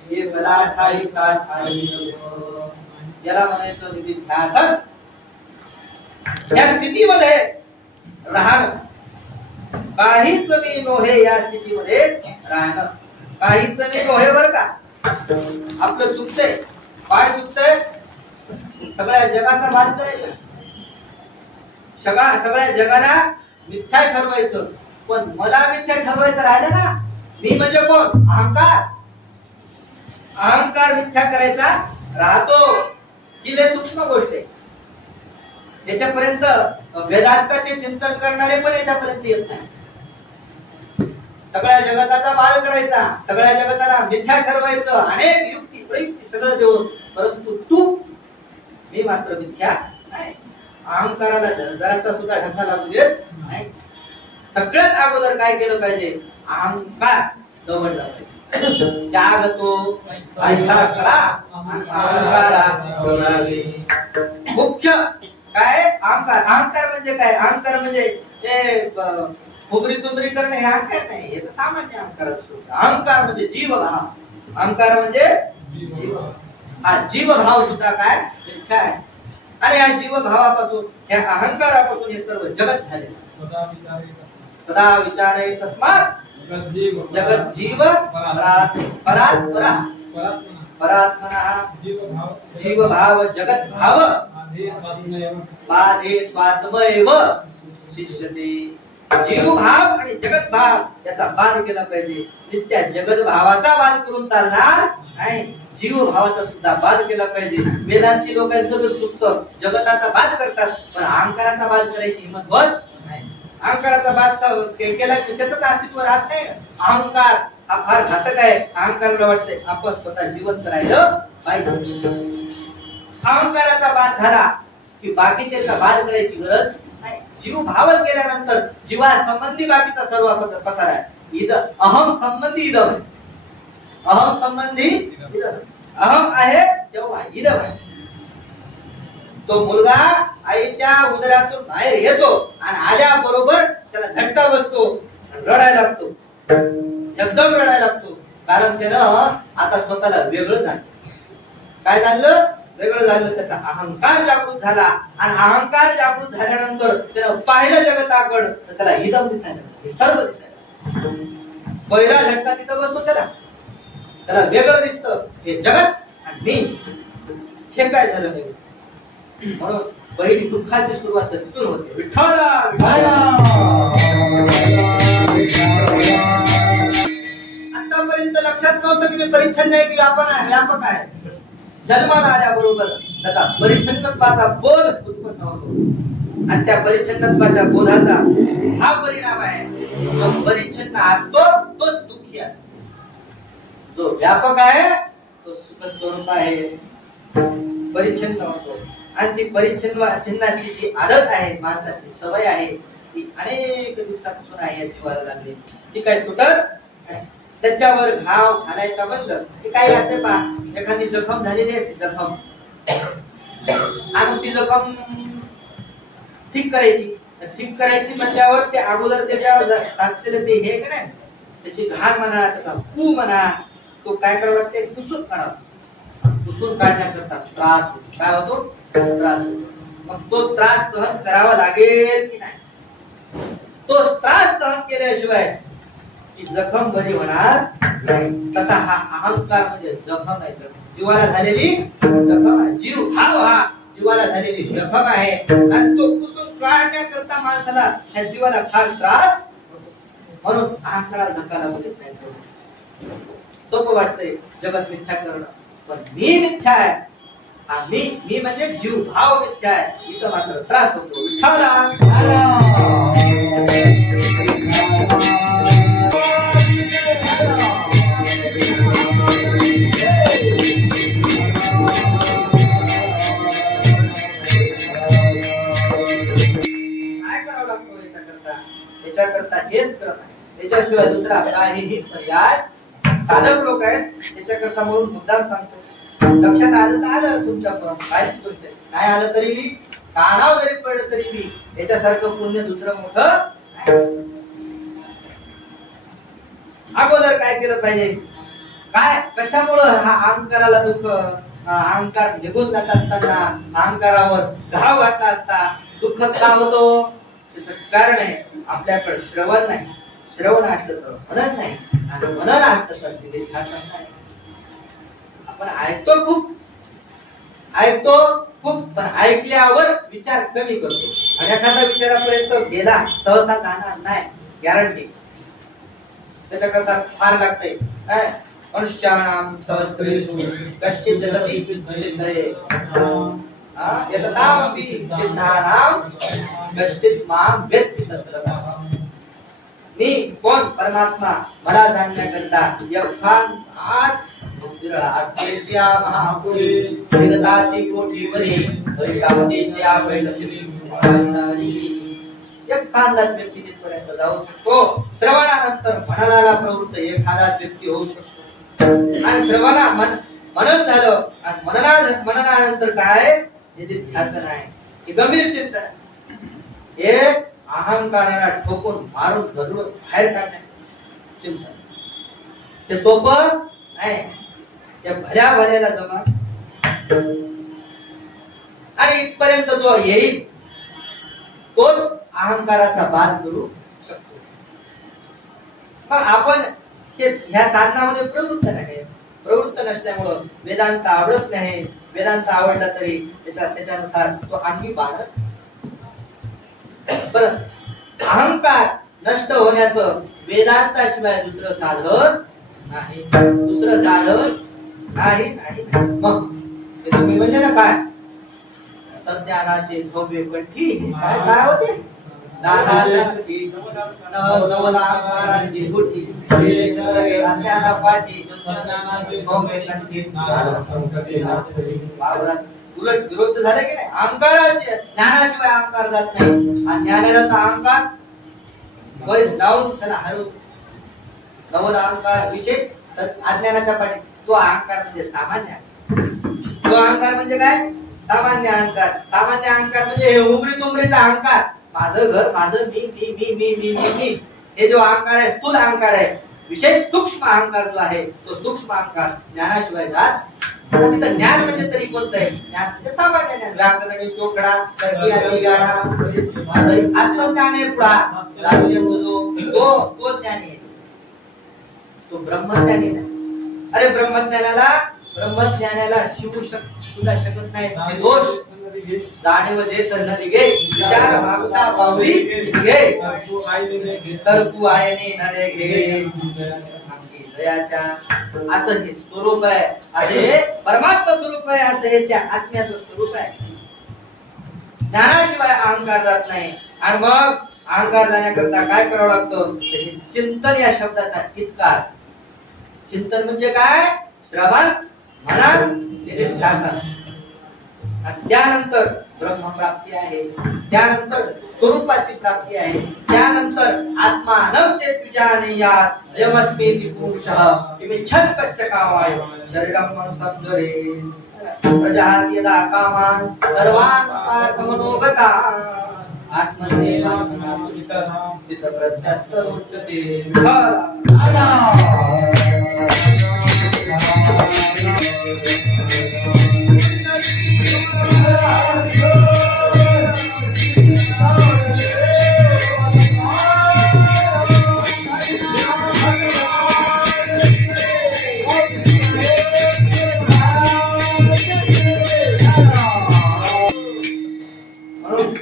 हे बला ठाई का ठाई. याला म्हणायचं ध्यासन. या स्थितीमध्ये राहणं. काहीच मी नोहे या स्थितीमध्ये राहणं. काहीच मी नोहे बर का. आपलं चुकतंय. काय चुकतंय? सगळ्या जगाचा वाद करायचा, सगळ्या जगाला मिथ्या ठरवायचं. पण मला मिथ्या ठरवायचं राहिलं ना. मी म्हणजे कोण? अहंकार. अहंकार मिथ्या करायचा राहतो. ही लय सूक्ष्म गोष्ट आहे. याच्यापर्यंत वेदांताचे चिंतन करणारे पण याच्यापर्यंत येत नाही. सगळ्या जगताचा वाद करायचा, सगळ्या जगताला मिथ्या ठरवायचं, अनेक युक्ती प्रयुक्ती सगळं देऊन, परंतु तू मी मात्र मिथ्या नाही. अहंकाराला जरासा सुद्धा ढंगा लागू देत नाही. सगळ्यात अगोदर काय केलं पाहिजे? अहंकार दमडला पाहिजे. त्याग तो ऐसा करा अहंकारा कोणाले. मुख्य काय अहंकार. अहंकार म्हणजे काय? अहंकार म्हणजे उबरी तुबरी करणे हे अहंकार नाही. हे तर सामान्य अहंकार असतो. अहंकार म्हणजे जीवभाव. अहंकार म्हणजे जीवभाव. हा जीवभाव सुद्धा काय मिथ्या आहे. आणि या जीवभावापासून या अहंकारापासून हे सर्व जगत झाले. सदा विचारे तस्मात् जगत जीव परात् परा परात्मना जीवभाव जगत भाव बाधे स्वात्मैव शिष्यते. जीवभाव आणि जगत भाव याचा बाध केला पाहिजे. नुसत्या जगत भावाचा बाध करून चालणार नाही, जीव भावाचा सुद्धा बाध केला पाहिजे. वेदांती लोकांचं चुकतं, जगताचा बाध करतात पण अहंकाराचा बाध करायची हिंमत होत नाही. अहंकाराचा बाद केला की त्याचं अस्तित्व राहत नाही. अहंकार हा फार घातक आहे. अहंकाराला वाटतंय आपण स्वतः जिवंत राहिलं पाहिजे. अहंकाराचा बाद झाला की बाकीच्याचा बाद करायची गरज नाही. जीव भावच गेल्यानंतर जीवा संबंधी बाकीचा सर्व पसार आहे. इदं अहम संबंधी इदम आहे. अहम संबंधी इदम. अहम आहे तेव्हा इदम आहे. तो मुलगा आईच्या उदरातून बाहेर येतो आणि आल्याबरोबर त्याला झटका बसतो, रडायला लागतो, एकदम रडायला लागतो. कारण त्यानं आता स्वतःला वेगळं झालं. काय झालं? वेगळं झालं. त्याचा अहंकार जागृत झाला आणि अहंकार जागृत झाल्यानंतर त्यानं पाहिलं जगताकडे तर त्याला इदम दिसायला, हे सर्व दिसायला. पहिला झटका तिथं बसतो त्याला वेगळं दिसतं, हे जगत आणि मी. हे काय झालं नाही. म्हणून पहिली दुःखाची सुरुवात तिथून होते. विठ्ठला आतापर्यंत लक्षात नव्हतं की मी परिच्छन्न आहे की व्यापक आहे. जन्माला आल्याबरोबर त्याचा परिच्छन्नत्वाचा बोध उत्पन्न होतो आणि त्या परिच्छन्नत्वाच्या बोधाचा हा परिणाम आहे. जो परिच्छन्न असतो तोच दुःखी असतो. जो व्यापक आहे तो सुख स्वरूप आहे, परिच्छन्न होतो. आणि ती परिच्छन्नाची जी आदत आहे, माणसाची सवय आहे, ती अनेक दिवसापासून आहे या जीवाला लागली. ती काय सुटत त्याच्यावर घाव घालायचा बंद. ते काय असते पहा, एखादी जखम झालेली आहे, ती जखम आणि ती जखम ठीक करायची म्हटल्यावर ते अगोदर त्याच्यावर साचलेलं ते हे काय त्याची घाण म्हणा, त्याचा पू म्हणा, तो काय करावं लागते, पुसून काढावं. पुसून काढण्याकरता त्रास होतो. काय होतो? त्रास होतो. मग तो त्रास सहन करावा लागेल की नाही? तो त्रास सहन केल्याशिवाय ती जखम बरी होणार नाही. तसा हा अहंकार म्हणजे जखम आहे. जीवाला झालेली जखम आहे. जीव भाव हा जीवाला झालेली जखम आहे आणि तो पुसून काढण्याकरता माणसाला त्या जीवाला फार त्रास होतो. म्हणून अहंकाराला धक्का लागू देत नाही. सोपं वाटतंय जगत मिथ्या करणं, पण मी मिथ्या आहे. हा मी म्हणजे जीव भाव मिथ्या आहे. इथं मात्र त्रास होतो. विठ्ठला याच्याकरता हेच करत आहे. त्याच्याशिवाय दुसरा काहीही पर्याय साधक लोक आहेत. त्याच्याकरता म्हणून मुद्दाम सांगतो. लक्षात आलं तर आलं तुमच्या काहीच गोष्ट नाही आलं तरी मी कानावर जरी पडलं तरी मी याच्यासारखं पुण्य दुसरं मोठं. अगोदर काय केलं पाहिजे? काय कशामुळं हा अहंकाराला दुःख, अहंकार निघून जात असताना अहंकारावर घाव घातला असता दुःख का होतो? त्याचं कारण आहे आपल्याकडे श्रवण नाही. श्रवण असतं तर मनन नाही आणि मनन असतं तर ध्यान नाही. आपण ऐकतो खूप पण ऐकल्यावर विचार कमी करतो आणि एखादा विचारापर्यंत गेला सहसा जाणार नाही, गॅरंटी. त्याच्याकरता फार लागतंय. काय मनुष्याणाम सहस्रेषु कश्चित् ददति सिद्धये यततामपि सिद्धानां कश्चित् मां वेत्ति तत्रतः. मी कोण? परमात्मा. मला जाणण्याकरता यक्षान आज अस्तेच्या महापुरी निगताती कोटीवरी हरिकावतीच्या बैठकी एखादाच व्यक्ती तिथपर्यंत जाऊ शकतो. श्रवणानंतर मननाला प्रवृत्त एखादाच व्यक्ती होऊ शकतो. आणि श्रवणा मनन झालं आणि मननानंतर काय हे ध्यासन आहे, हे गंभीर चिंतन, हे अहंकाराला ठोकून मारून जरूर बाहेर काढण्याचं चिंतन. ते सोपं नाही, ते भल्या भल्याला जमा. आणि इथपर्यंत जो येईल तोच अहंकाराचा बाध करू शकतो. मग आपण ह्या साधनामध्ये प्रवृत्त नाही, प्रवृत्त नसल्यामुळं वेदांत आवडत नाही. वेदांत आवडला तरी त्याच्यानुसार तो अंगी बाणत. परत अहंकार नष्ट होण्याचं वेदांताशिवाय दुसरं साधन नाही, दुसरं साधन नाही. मग ते तुम्ही म्हणजे ना काय सज्ञानाचे झोंबे कंठी काय होते, नवनाची गुटी अज्ञाना पाठी झोंबे कंठी. उलट विरुद्ध झाले की नाही. अहंकाराशिवाय ज्ञानाशिवाय अहंकार जात नाही, आणि ज्ञानाला तर अहंकार वैस लावून त्याला हरवतो. नवल अहंकार विशेष अज्ञानाच्या पाठी. तो अहंकार म्हणजे सामान्य, तो अहंकार म्हणजे काय सामान्य अहंकार. सामान्य अहंकार म्हणजे हे उमरी तुमरीचा अहंकार, माझं घर, माझं मी मी मी मी मी मी मी, हे जो अहंकार आहे स्थूल अहंकार आहे. विशेष सूक्ष्म अहंकार जो आहे तो सूक्ष्म अहंकार ज्ञानाशिवाय जात. तिथं ज्ञान म्हणजे तरी कोणतं आहे, ज्ञान म्हणजे सामान्य ज्ञान, व्याकरणी चोखडा आत्मज्ञान आहे. तो ज्ञानी आहे, तो ब्रह्मज्ञानी नाही. अरे ब्रह्मज्ञानाला शिवू सुद्धा शकत नाही. दोष जाणीव जे तर न निघे, विचार भागता पावली घे, तर तू आयने नरे घे. दयाच्या असं हे स्वरूप आहे, अरे परमात्मा स्वरूप आहे, असं हे त्या आत्म्याचं स्वरूप आहे. ज्ञानाशिवाय अहंकार जात नाही. आणि मग अहंकार जाण्याकरता काय करावं लागतं, चिंतन या शब्दाचा इतकार. चिंतन म्हणजे काय, श्रवण मनन ध्यासन. त्यानंतर ब्रह्मप्राप्ती आहे, त्यानंतर स्वरूपाची प्राप्ती आहे, त्यानंतर आत्मानं चेतुजानीयात् अयमस्मीति पुरुषः किमिच्छन् कस्य कामाय शरीरं मनसंजरे प्रजाति यदा कामान् सर्वान् पार्थमनोगतान् आत्मन्येवात्मनातुष्टः स्थितप्रज्ञस्त उच्यते.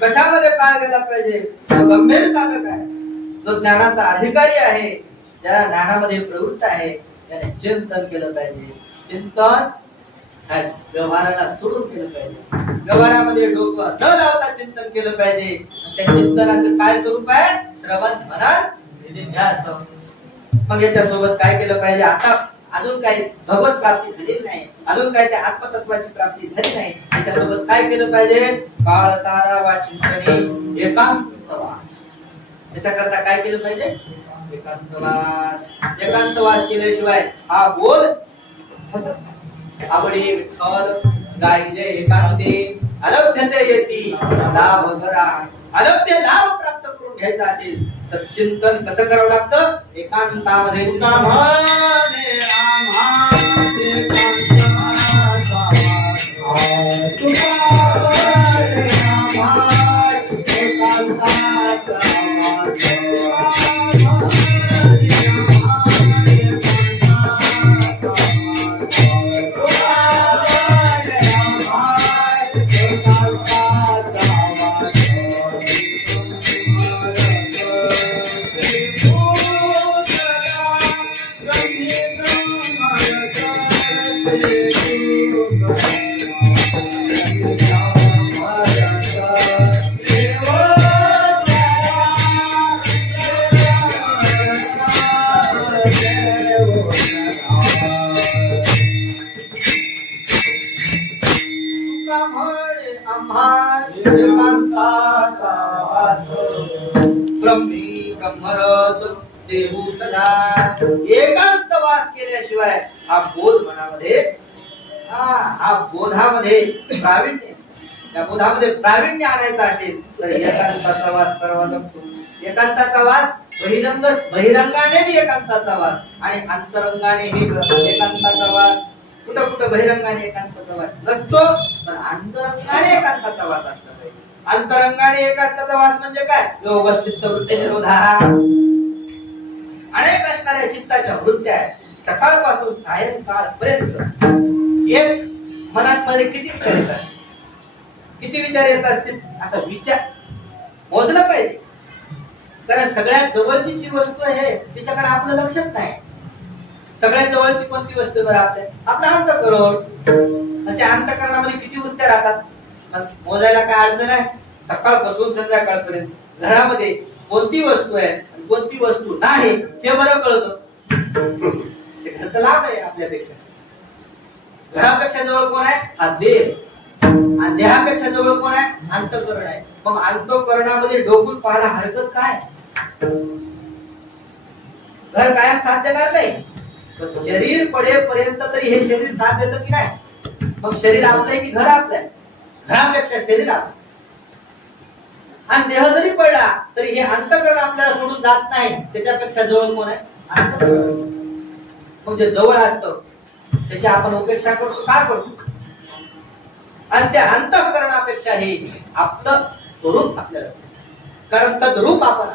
कशामध्ये काळ गेला पाहिजे, गंभीर साधक आहे, जो ज्ञानाचा अधिकारी आहे, ज्या ज्ञानामध्ये प्रवृत्त आहे, त्याने चिंतन केलं पाहिजे. चिंतन व्यवहाराला सोडून केलं पाहिजे, व्यवहारामध्ये डोकं न लावता चिंतन केलं पाहिजे. त्या चिंतनाचं काय स्वरूप आहे, श्रवण मनन ध्यासन. मग याच्या सोबत काय केलं पाहिजे, आता अजून काही भगवत प्राप्ती झालेली नाही, अजून काही त्या आत्मतत्वाची प्राप्ती झाली नाही, त्याच्यासोबत काय केलं पाहिजे, काळ सारा वा चिंतने एकांतवास. त्याच्याकरता काय केलं पाहिजे, एकांतवास. एकांतवास केल्याशिवाय हा बोल आवडी विठ्ठल गायजे एकांते अलभ्यते येती लाभ करा. अलभ्य लाभ प्राप्त करून घ्यायचा असेल तर चिंतन कसं करावं लागतं, एकांतामध्ये. ब्रह्मी ब्रह्मरस सेवू सदा. एकांत वास केल्याशिवाय हा बोध मनामध्ये हा बोधामध्ये प्रावीण्य, त्या बोधामध्ये प्रावीण्य आणायचं असेल तर एकांताचा वास करावा लागतो. एकांताचा वास बहिरंगाने बी एकांताचा वास आणि अंतरंगानेही एकांताचा वास. कुठं कुठं बहिरंगाने एकांताचा वास नसतो, पण अंतरंगाने एकांताचा वास असतो. अंतरंगाने एकांताचा वास म्हणजे काय? योगश्चित्त वृत्ती निरोधा. अनेक असणाऱ्या चित्ताच्या वृत्त्या आहेत. सकाळपासून सायंकाळपर्यंत एक मनात मध्ये किती विचार येतात, किती विचार येत असतील असा विचार मोजलं पाहिजे. कारण सगळ्यात जवळची जी वस्तू आहे तिच्याकडे आपलं लक्षच नाही. सगळ्यात जवळची कोणती वस्तू बरं आपलं अंतःकरण. त्या अंतःकरणामध्ये किती वृत्त्या राहतात मग मोजायला काय अडचण आहे? सकाळपासून संध्याकाळपर्यंत घरामध्ये कोणती वस्तू आहे आणि कोणती वस्तू नाही हे बरं कळतं. ते घरचं लाभ आहे आपल्यापेक्षा. घरापेक्षा जवळ कोण आहे? हा देह. आणि देहापेक्षा जवळ कोण आहे? अंतःकरण आहे. मग अंतःकरणामध्ये डोकून पाहायला हरकत काय? घर कायम साथ देणार नाही, शरीर पडेपर्यंत तरी हे शरीर साथ देतं की नाही? मग शरीर आपलं आहे की घर आपलं आहे? घरापेक्षा शरीर आपलं. आणि देह जरी पडला तरी हे अंतःकरण आपल्याला सोडून जात नाही. त्याच्यापेक्षा जवळ कोण आहे? अंतःकरण. मग जे जवळ असतं त्याची आपण उपेक्षा करतो. का करतो? आणि त्या अंतःकरणापेक्षा हे आपलं स्वरूप आपल्याला, कारण तद्रूप आपण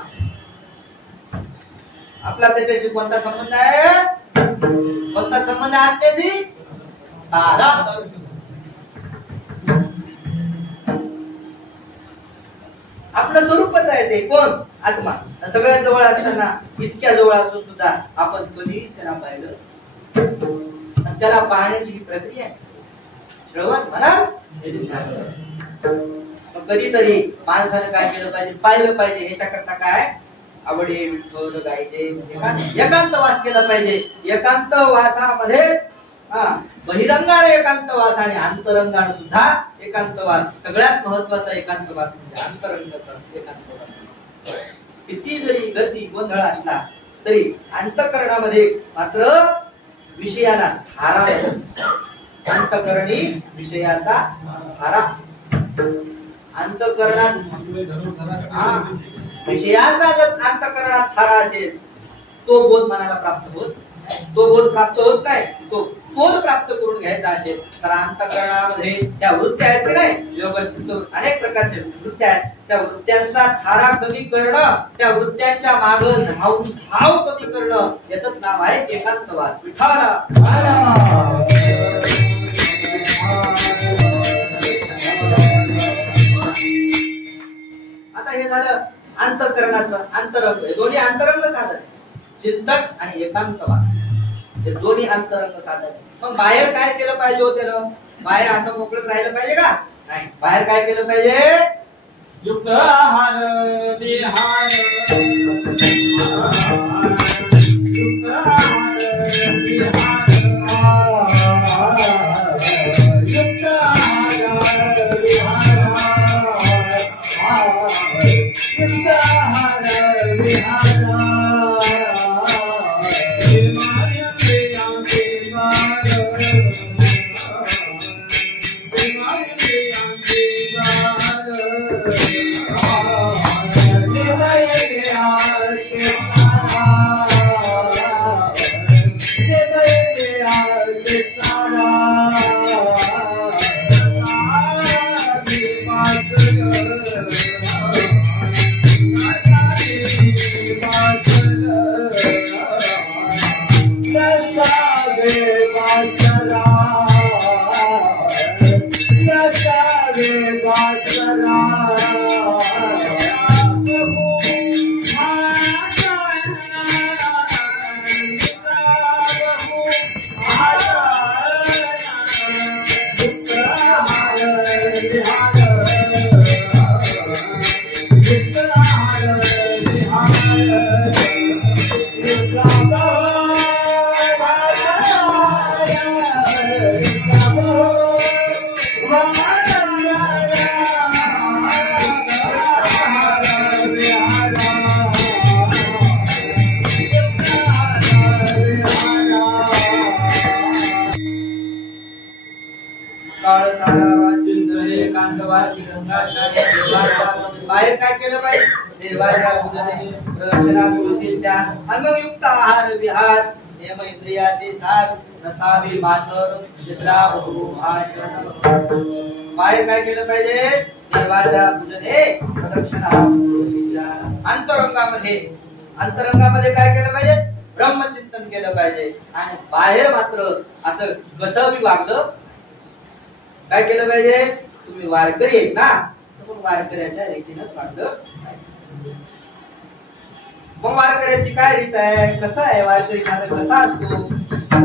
आपला त्याच्याशी कोणता संबंध आहे? कोणता संबंध आहे आत्म्याशी? आपलं स्वरूपच आहे ते. कोण? आत्मा. सगळ्यात जवळ असताना, इतक्या जवळ असून सुद्धा आपण कधी त्याला पाहिलं? आणि त्याला पाहण्याची ही प्रक्रिया आहे. श्रवण म्हणाल कधीतरी माणसानं काय केलं पाहिजे? पाहिलं पाहिजे. याच्याकरता काय? आवडे विठ्ठल गायचे एकांत वास केला पाहिजे. एकांत वासामध्येच बहिरंगाने एकांत वास आणि अंतरंगाने सुद्धा एकांत वास. सगळ्यात महत्वाचा एकांत वास म्हणजे अंतरंगाचा एकांत वास. किती जरी गर्दी गोंधळ असला तरी अंतःकरणामध्ये मात्र विषयाला थारा आहे. अंतःकरणी विषयाचा थारा. अंतःकरणात विषयाचा जर अंतःकरणात थारा असेल तो बोध मनाला प्राप्त होत, तो बोध प्राप्त होत नाही. तो बोध प्राप्त करून घ्यायचा असेल तर अंतःकरणामध्ये त्या वृत्त्या आहेत की नाही, योगस्थित अनेक प्रकारचे वृत्त्या आहेत. त्या वृत्त्यांचा थारा कमी करणं, त्या वृत्त्यांच्या माग धाव कमी करणं, याचंच नाव आहे एकांतवास. विठाला आता हे झालं अंतःकरणाचं अंतरंग. हे दोन्ही अंतरंग साधन, चिंतन आणि एकांतवास, हे दोन्ही अंतरंग साधन. मग बाहेर काय केलं पाहिजे होते ना? बाहेर असं मोकळत राहिलं पाहिजे का? नाही. बाहेर काय केलं पाहिजे? युक्त आहार विहार, युक्त आहार विहार, युक्त आहार विहार, युक्त आहार विहार. एकांतवासी गंगा स्नाने देवाच्या बाहेर काय केलं पाहिजे? देवाच्या पूजने प्रदक्षिणा तुळशीच्या आणि मग युक्त आहार विहार नेम इंद्रियाचे सार रसावी मासर चित्रा भाषण. बाहेर काय केलं पाहिजे? देवाच्या पूजने प्रदक्षिणा तुळशीच्या. अंतरंगामध्ये काय केलं पाहिजे? ब्रह्मचिंतन केलं पाहिजे. आणि बाहेर मात्र असं कसं बी वागलं काय केलं पाहिजे? तुम्ही वारकरी आहेत ना, तर मग वारकऱ्याच्या रीतीनंच वागलं. मग वारकऱ्याची काय रीत आहे? कसं आहे वारकरी कसा असतो?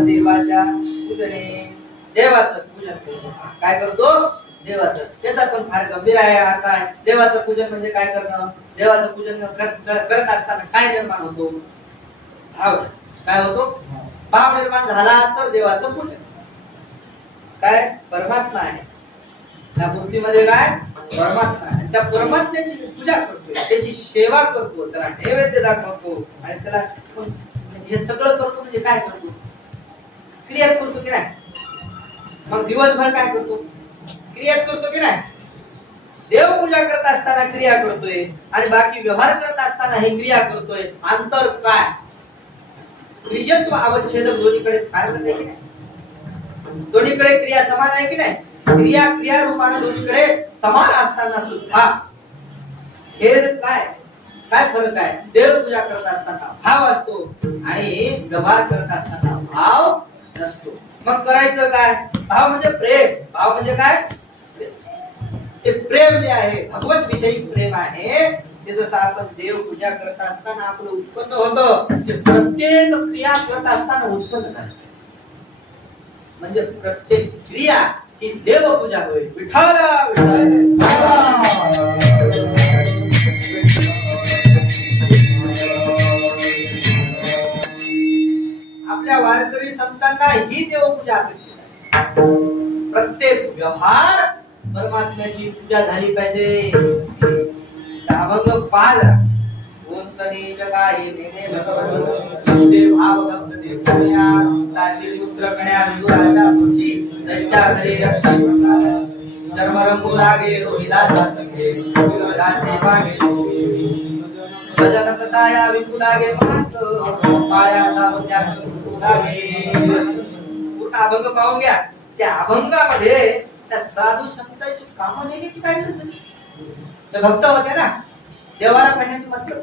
देवाच्या पूजने देवाचं पूजन करतो. काय करतो? देवाचं. त्याचा पण फार गंभीर आहे अर्थ आहे. देवाचं पूजन म्हणजे काय करणं? देवाचं पूजन करत असताना काय निर्माण होतो? भाव. काय होतो? भाव निर्माण झाला तर देवाचं पूजन. काय? परमात्मा आहे त्या मूर्तीमध्ये. काय? परमात्मा आहे. त्या परमात्म्याची पूजा करतो, त्याची सेवा करतो, त्याला नैवेद्य दाखवतो आणि त्याला हे सगळं करतो. म्हणजे काय करतो? क्रियाच करतो की नाही? मग दिवसभर काय करतो? क्रियाच करतो की नाही? देव पूजा करत असताना क्रिया करतोय आणि बाकी व्यवहार करत असताना हे क्रिया करतोय. अंतर काय? क्रियत्व अवच्छेदक दोन्हीकडे सारखंच आहे की नाही? दोन्हीकडे क्रिया समान आहे की नाही? क्रिया रूपाने दोन्हीकडे समान असताना सुद्धा हे काय फरक आहे? देव पूजा करत असताना भाव असतो आणि व्यवहार करत असताना भाव नसतो. मग करायचं काय? भाव म्हणजे प्रेम. भाव म्हणजे काय? ते प्रेम जे आहे भगवत विषयी प्रेम आहे ते जसं आपण देव पूजा करत असताना आपलं उत्पन्न होतं ते प्रत्येक क्रिया करत असताना उत्पन्न झालं. म्हणजे प्रत्येक क्रिया ही देव पूजा होईल. विठ्ठल आपल्या वारकरी संतांना ही देवपूजा अपेक्षित आहे. प्रत्येक व्यवहार परमात्म्याची पूजा झाली पाहिजे. अभंग पाल ओंकणी जगाई नेने भगवंत देव भाव भक्त देवया साशी रुद्रकण्या विदुराच्या मुशी दैत्या घरी रक्षी चर्म रंगू लागे रोहिला संगे विलासे पागे भजन कसाया विकू लागे मास पाळ्या सावत्या संकू लागे. पूर्ण अभंग पाहून घ्या. त्या अभंगामध्ये त्या साधू संतांची कामं नेण्याची काय करते? ते भक्त होते ना. देवाला कशाची मतलब?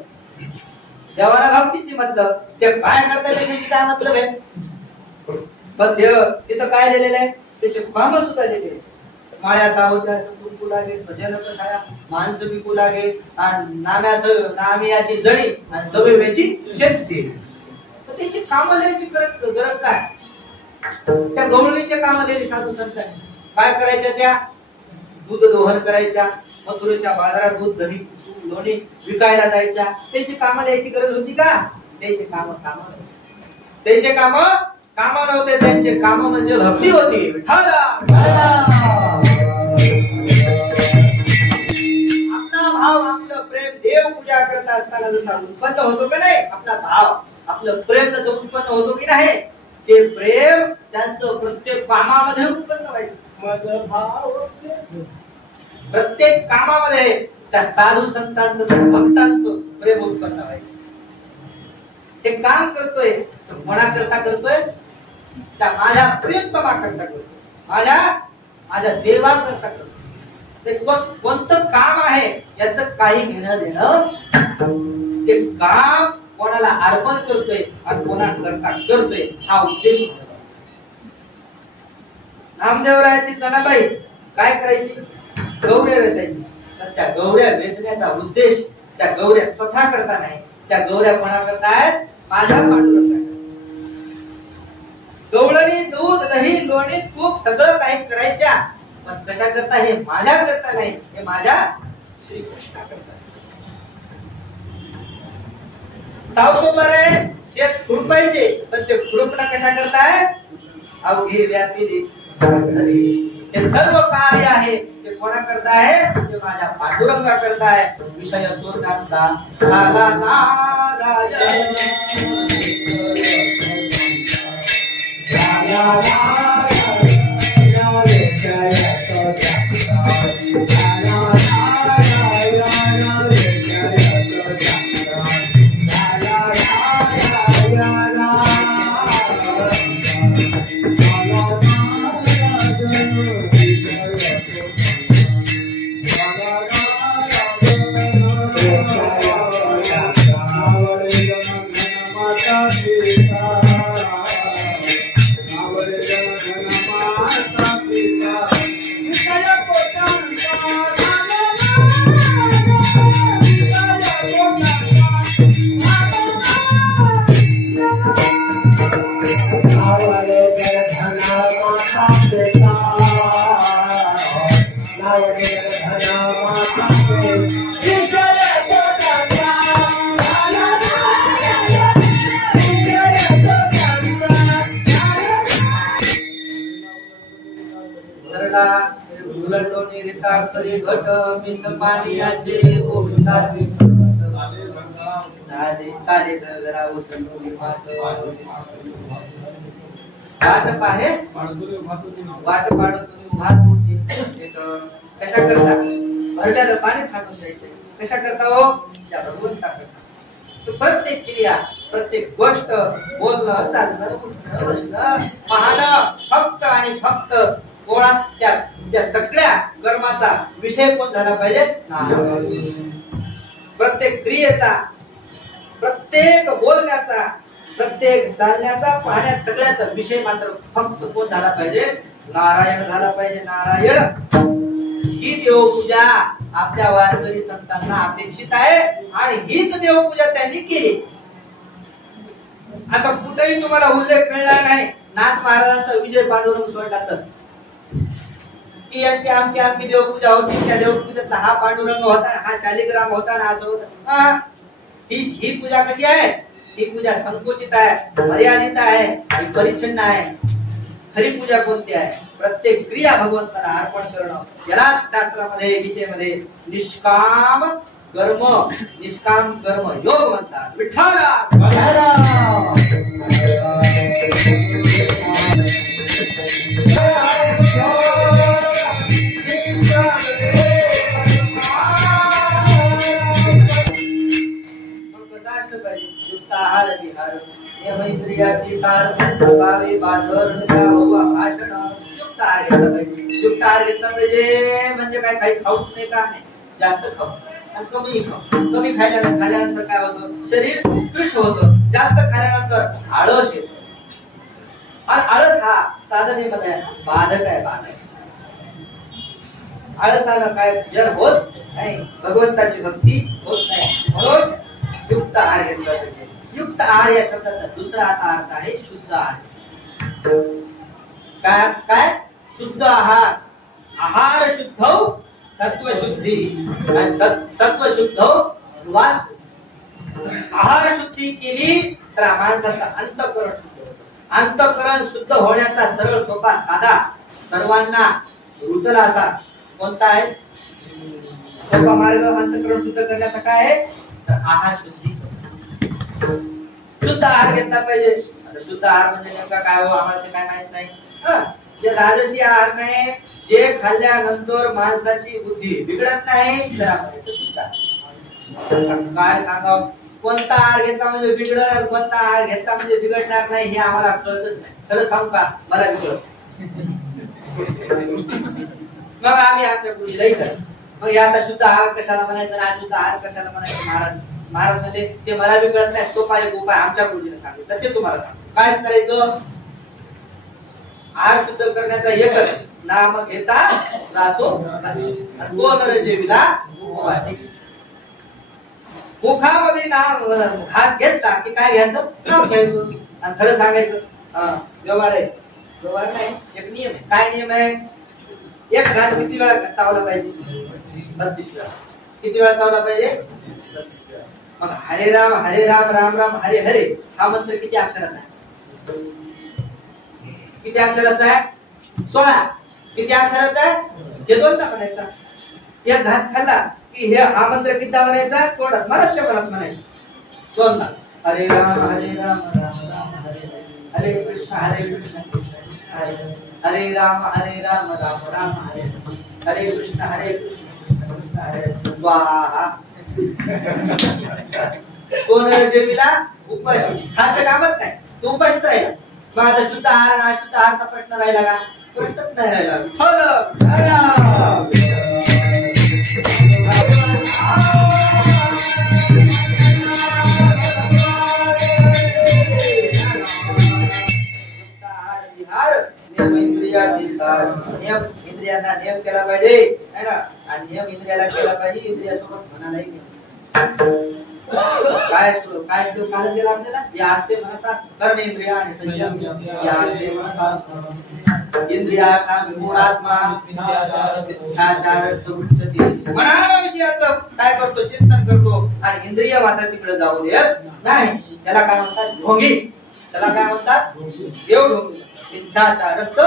देवाला भक्तीची मतलब. ते काय करतात त्याची काय मतलब आहे? पण देव तिथं काय लिहिलेलं आहे? त्याचे काम सुद्धा लिहिलेले. माळ्या सावत्या संकू लागे सजन कसाया माणसं विकू लागे नाम्याची जणी आणि सवयीची शेती. त्याची कामं लिहायची गरज काय? त्या गवळणीच्या कामं लिहिली साधू संतांनी. काय करायच्या? त्या दूध दोहन करायच्या, मथुरेच्या बाजारात दूध दही लोणी विकायला जायच्या. त्याची कामं द्यायची गरज होती का? त्याचे काम नव्हते. त्यांचे काम म्हणजे भक्ती होती. आपला भाव आपलं प्रेम देव पूजा करत असताना जसा उत्पन्न होतो की नाही, आपला भाव आपलं प्रेम जसं उत्पन्न होतो की नाही, ते प्रेम त्यांचं प्रत्येक कामामध्ये उत्पन्न व्हायचं. प्रत्येक कामामध्ये त्या साधू संतांचं भक्तांचं प्रेम उत्पन्न व्हायचं. हे काम करतोय तर कोणाकरता करतोय? त्या माझ्या प्रियतमा करता करतोय, माझ्या देवाकरता करतोय. ते कोणतं काम आहे याचं काही घेणं देणं. ते काम कोणाला अर्पण करतोय आणि कोणाकरता करतोय हा उद्देश. नामदेवरायाची जनाबाई काय करायची? गौऱ्या वेचायची. तर त्या गौऱ्या वेचण्याचा उद्देश त्या गौऱ्या स्वतः करता नाही, त्या गौऱ्या कोणा करतायत? माझ्या पांडुरंगाला. गवळणी दूध दही लोणी तूप सगळं काही करायच्या, पण कशा करता? हे माझ्या करता नाही, हे माझ्या श्रीकृष्णा करता. सावसोबर आहे शेत खुरपायचे, पण ते खुरपणं कशा करताय? अवघे व्यापी हे सर्व कार्य आहे ते कोणा करताय? ते माझ्या पांडुरंगा करताय. विषय तोंडाचा झाला नारायण. करी घट मिस पाण्याचे गोविंदाचे ताले जरा उसंतुली मात वाट पाहे वाट पाडत तुम्ही उभा तुमची कशा करता भरल्याला पाणी साठवून द्यायचे कशा करता हो त्या भगवंता करता प्रत्येक क्रिया प्रत्येक गोष्ट बोलणं चालणं उठणं बसणं पाहणं फक्त आणि फक्त कोणात त्या सगळ्या कर्माचा विषय कोण झाला पाहिजे नारायण प्रत्येक क्रियेचा प्रत्येक बोलण्याचा प्रत्येक चालण्याचा पाहण्याचा सगळ्याचा विषय मात्र फक्त कोण झाला पाहिजे नारायण झाला पाहिजे नारायण ही देवपूजा आपल्या वारकरी संतांना अपेक्षित आहे आणि हीच देवपूजा त्यांनी केली असा कुठेही तुम्हाला उल्लेख मिळणार नाही नाथ महाराजांचा विजय पांडुरंग सोडला तर की यांची आमची आमची देवपूजा होती त्या देवपूजेचा हा पांडुरंग होता हा शालिग्राम होता ना असं होतं ही पूजा कशी आहे ही पूजा संकुचित आहे मर्यादित आहे आणि परिच्छिन्न आहे खरी पूजा कोणती आहे प्रत्येक क्रिया भगवंताला अर्पण करणं याला शास्त्रामध्ये गीतेमध्ये निष्काम कर्म योग म्हणतात विठ्ठला आहार विहार नियमैत्रियाची तार बावे बाजार भाषण युक्त आहार घेतला पाहिजे युक्त आहार घेतला पाहिजे म्हणजे काय काही खाऊच नाही का जास्त खाऊ आणि कमी खाऊ कमी खाल्यानंतर काय होतं शरीर कृश होतं जास्त खाल्यानंतर आळस येतो आणि आळस हा साधनेमध्ये बाधक आहे आळसानं काय जर होत नाही भगवंताची भक्ती होत नाही म्हणून युक्त आहार घेतला पाहिजे युक्त आहार या शब्दाचा दुसरा असा अर्थ आहे शुद्ध आहार काय शुद्ध आहार आहार शुद्ध सत्व शुद्धी सत्व शुद्ध आहार शुद्धी केली तर माणसाचा अंतःकरण शुद्ध होतं अंतःकरण शुद्ध होण्याचा सरळ सोपा साधा सर्वांना रुचला असा कोणता आहे सोपा मार्ग अंतःकरण शुद्ध करण्याचा काय आहे तर आहार शुद्धी शुद्ध आहार घेतला पाहिजे आता शुद्ध आहार म्हणजे नेमका काय हो आम्हाला ते काय माहित नाही जे राजसी आहार नाही जे खाल्ल्यानंतर माणसाची बुद्धी बिघडत नाही तर आपण शुद्ध काय सांगावं कोणता आहार घेतला म्हणजे बिघडणार कोणता आहार घेतला म्हणजे बिघडणार नाही हे आम्हाला कळतच नाही खरं सांगू का मला बिघडत मग आम्ही आमच्या गुरुजीला विचारलं मग हे आता शुद्ध आहार कशाला म्हणायचं ना अशुद्ध आहार कशाला म्हणायचं महाराज म्हणजे ते मला बी कळत नाही सोपा एक उपाय आमच्या गुरुजीने सांगितलं ते तुम्हाला सांगतो काय करायचं आहार शुद्ध करण्याचा एकच नाम घेता रासो आणि तो नर जेविला उपवासी मुखामध्ये नाम घास घेतला की काय घ्यायचं नाम घ्यायचं आणि खरं सांगायचं व्यवहार आहे व्यवहार नाही एक नियम आहे काय नियम आहे एक घास किती वेळा चावला पाहिजे 32 वेळा किती वेळा चावला पाहिजे 32 वेळा मग हरे राम राम राम हरे हरे हा मंत्र किती अक्षराचा आहे किती अक्षराचा आहे 16 किती अक्षराचा आहे हे दोनदा म्हणायचा एक घास खाल्ला की हे हा मंत्र किती म्हणायचा तोंडात मनात म्हणायचा दोनदा हरे राम राम राम हरे हरे कृष्ण कृष्ण हरे हरे राम राम राम हरे हरे कृष्ण कृष्ण कृष्ण हरे स्वाहा. कोण देवीला उपाशी खायचं कामच नाही, तो उपाशीच राहिला. मग आता शुद्ध आहार आणि अशुद्ध आहारचा प्रश्न राहिला का? प्रश्नच नाही राहिला. नियम इंद्रियांना नियम केला पाहिजे है ना. आणि नियम इंद्रियाला केला पाहिजे, इंद्रियासोबत मनालाही काय काय श्लोक काल दिला आपल्याला? या असते मनसा कर्मेंद्रिय आणि संयम या असते मनसा इंद्रियाचा विमूढात्मा मिथ्याचार संवृत्ती. मनाविषयाचं काय करतो? चिंतन करतो आणि इंद्रिय वादा तिकडे जाऊ देत नाही. त्याला काय म्हणतात? ढोंगी. त्याला काय म्हणतात? देव ढोंगी. मिथ्याचारस्य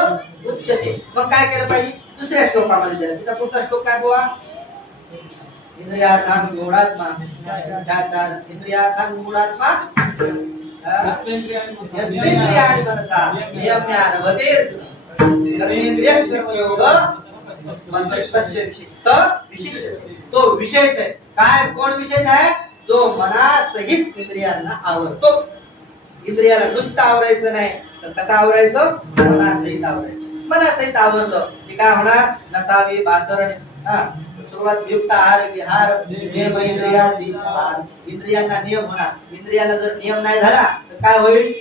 उच्यते. मग काय केलं पाहिजे? दुसऱ्या श्लोकामध्ये दिला. तिचा पुढचा श्लोक काय बुवा? इंद्रियार्थान विमूढात्मा मिथ्याचार इंद्रियार्थान विमूढात्मा यस्मिन्द्रियाणि मनसा नियम्यानवते कर्मेंद्रिय कर्मयोग मनसस्य विशिष्ट. तो विशेष आहे. काय कोण विशेष आहे? जो मनासहित इंद्रियांना आवरतो. इंद्रियाला नुसतं आवरायचं नाही तर कसं आवरायचं? मनासहित आवरायचं. मनासहित आवरलं की काय होणार? नसावी भासरण सुरुवात युक्त आहार विहार नियम इंद्रियासी. इंद्रियांना नियम होणार. इंद्रियाला जर नियम नाही झाला तर काय होईल?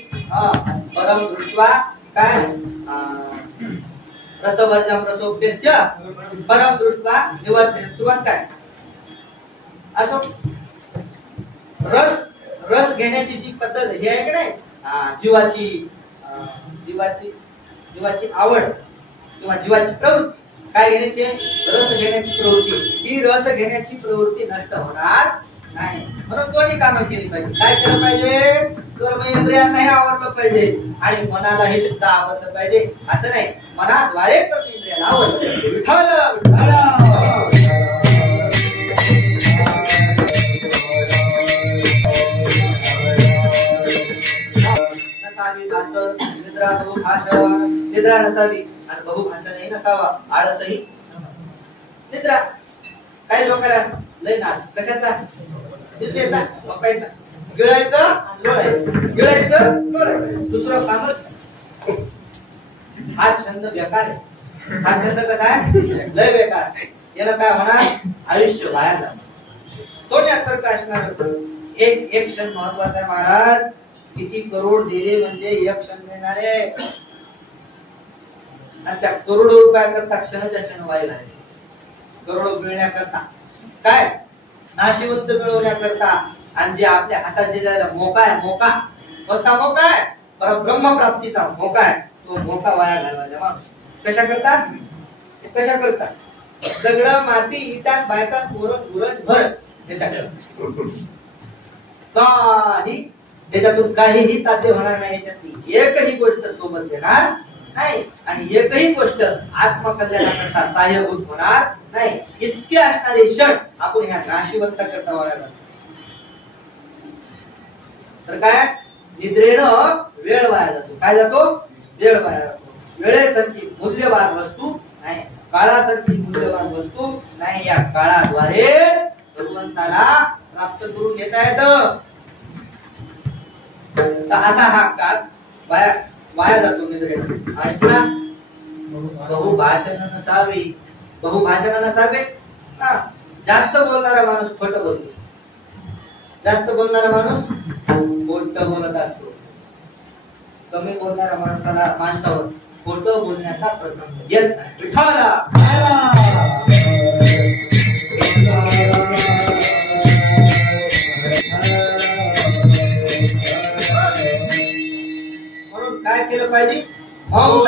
परम दृष्ट्वा काय रसवर्जम रसोप्यस्य परम दृष्ट्वा निवर्तते. सुरुवात काय? असो रस घेण्याची जी पद्धत ही आहे की नाही, जीवाची आवड किंवा जीवाची प्रवृत्ती काय घेण्याची? रस घेण्याची प्रवृत्ती. ही रस घेण्याची प्रवृत्ती नष्ट होणार नाही. म्हणून दोन्ही कामं केली पाहिजे. काय केलं पाहिजे? कर्मेंद्रियांनाही आवडलं पाहिजे आणि मनालाही सुद्धा आवडलं पाहिजे. असं नाही मनाद्वारे कर्मेंद्रियाला आवडलं. निद्रा नसावी आणि बहुभाषणही नसावा. आळसही निद्रा. काही लोकांना लय नाद कशाचा? निद्रेचा, झोपायचा, गिळायचं लोळायचं, गिळायचं लोळायचं, दुसरं कामच. हा छंद बेकार आहे. हा छंद कसा आहे? लय बेकार. याला काय होणार? आयुष्य वाया जाणार. तोट्यासारखं असणार. एक क्षण महत्वाचा आहे महाराज. किती करोड दिले म्हणजे एक क्षण मिळणार आहे आणि त्या करोडो रुपया करता क्षणाच्या क्षण व्हायला आहे. करोडो मिळण्याकरता काय? नाशिवंत मिळवण्याकरता. आणि जे आपल्या हातात जे जायला मोका आहे, मोका कोणता मोका आहे? परब्रह्म प्राप्तीचा मोका आहे. तो मोका वाया घालवायचा माणूस कशा करता? कशा करता? सगळं माती इटात बायका पुरण भर त्याच्यातून काहीही साध्य होणार नाही. याच्यातली एकही गोष्ट सोबत येणार नाही आणि एकही गोष्ट आत्मकल्याणाकरता सहाय्यभूत होणार नाही. इतके असणारे क्षण आपण ह्या नाशिवंत करता वाया जातो. तर काय? निद्रेनं वेळ वाया जातो. काय जातो? वेळ वाया जातो. वेळेसारखी मूल्यवान वस्तू नाही, काळासारखी मूल्यवान वस्तू नाही. या काळाद्वारे भगवंताला प्राप्त करून घेता येतं. असा हा काळ वाया जातो निद्रेनं. आणि पुन्हा बहुभाषण नसावे. बहुभाषण नसावे. जास्त बोलणारा माणूस खोटं बोलतो. जास्त बोलणारा माणूस खोटं बोलत असतो. कमी बोलणारा माणसावर खोटं बोलण्याचा प्रसंग येत नाही. विठ्ठला म्हणून काय केलं पाहिजे? मौन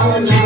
Oh,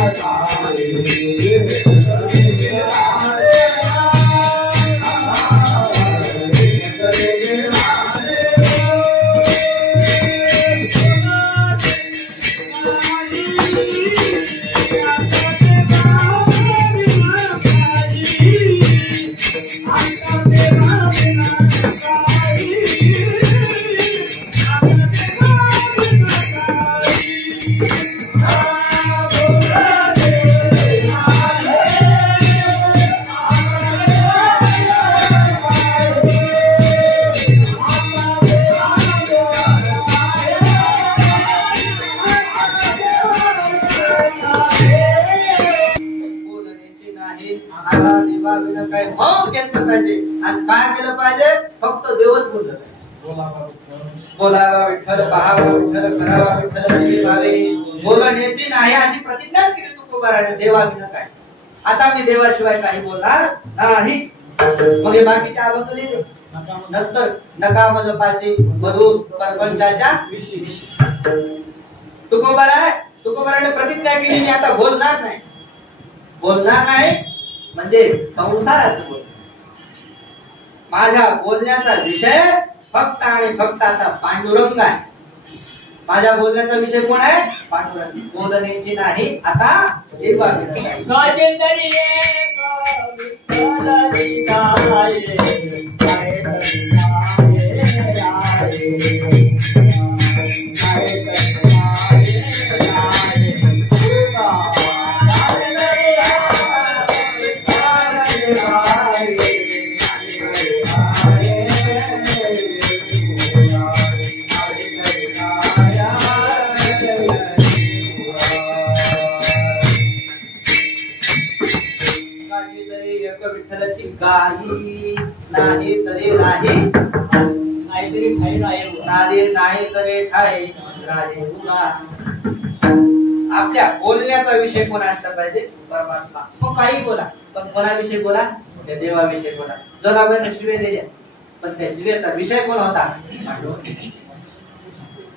विना काय मग घेतलं पाहिजे आणि काय केलं पाहिजे फक्त देवच बोललं बोलावा विठ्ठल पाहावा विठ्ठल करावा विठ्ठल भावे बोलण्याची नाही अशी प्रतिज्ञाच केली तुकोबाराने देवा विना काय आता मी देवाशिवाय काही बोलणार नाही मग हे बाकीचे अभंग लिहिले नंतर नकामज पाशी मधु परपंचाच्या तुकोबाराने प्रतिज्ञा केली मी आता बोलणार नाही म्हणजे संसाराचं बोल माझ्या बोलण्याचा विषय फक्त आणि फक्त आता पांडुरंग आहे माझ्या बोलण्याचा विषय कोण आहे पांडुरंग बोलण्याची नाही आता देवा काही नाही तरी नाही नाही तरी ठाई राजे आपल्या बोलण्याचा विषय कोण असला पाहिजे परमात्मा मग काही बोला पण कोणाविषयी बोला त्या देवाविषयी बोला जर आपण शिवे दिल्या पण त्या शिवेचा विषय कोण होता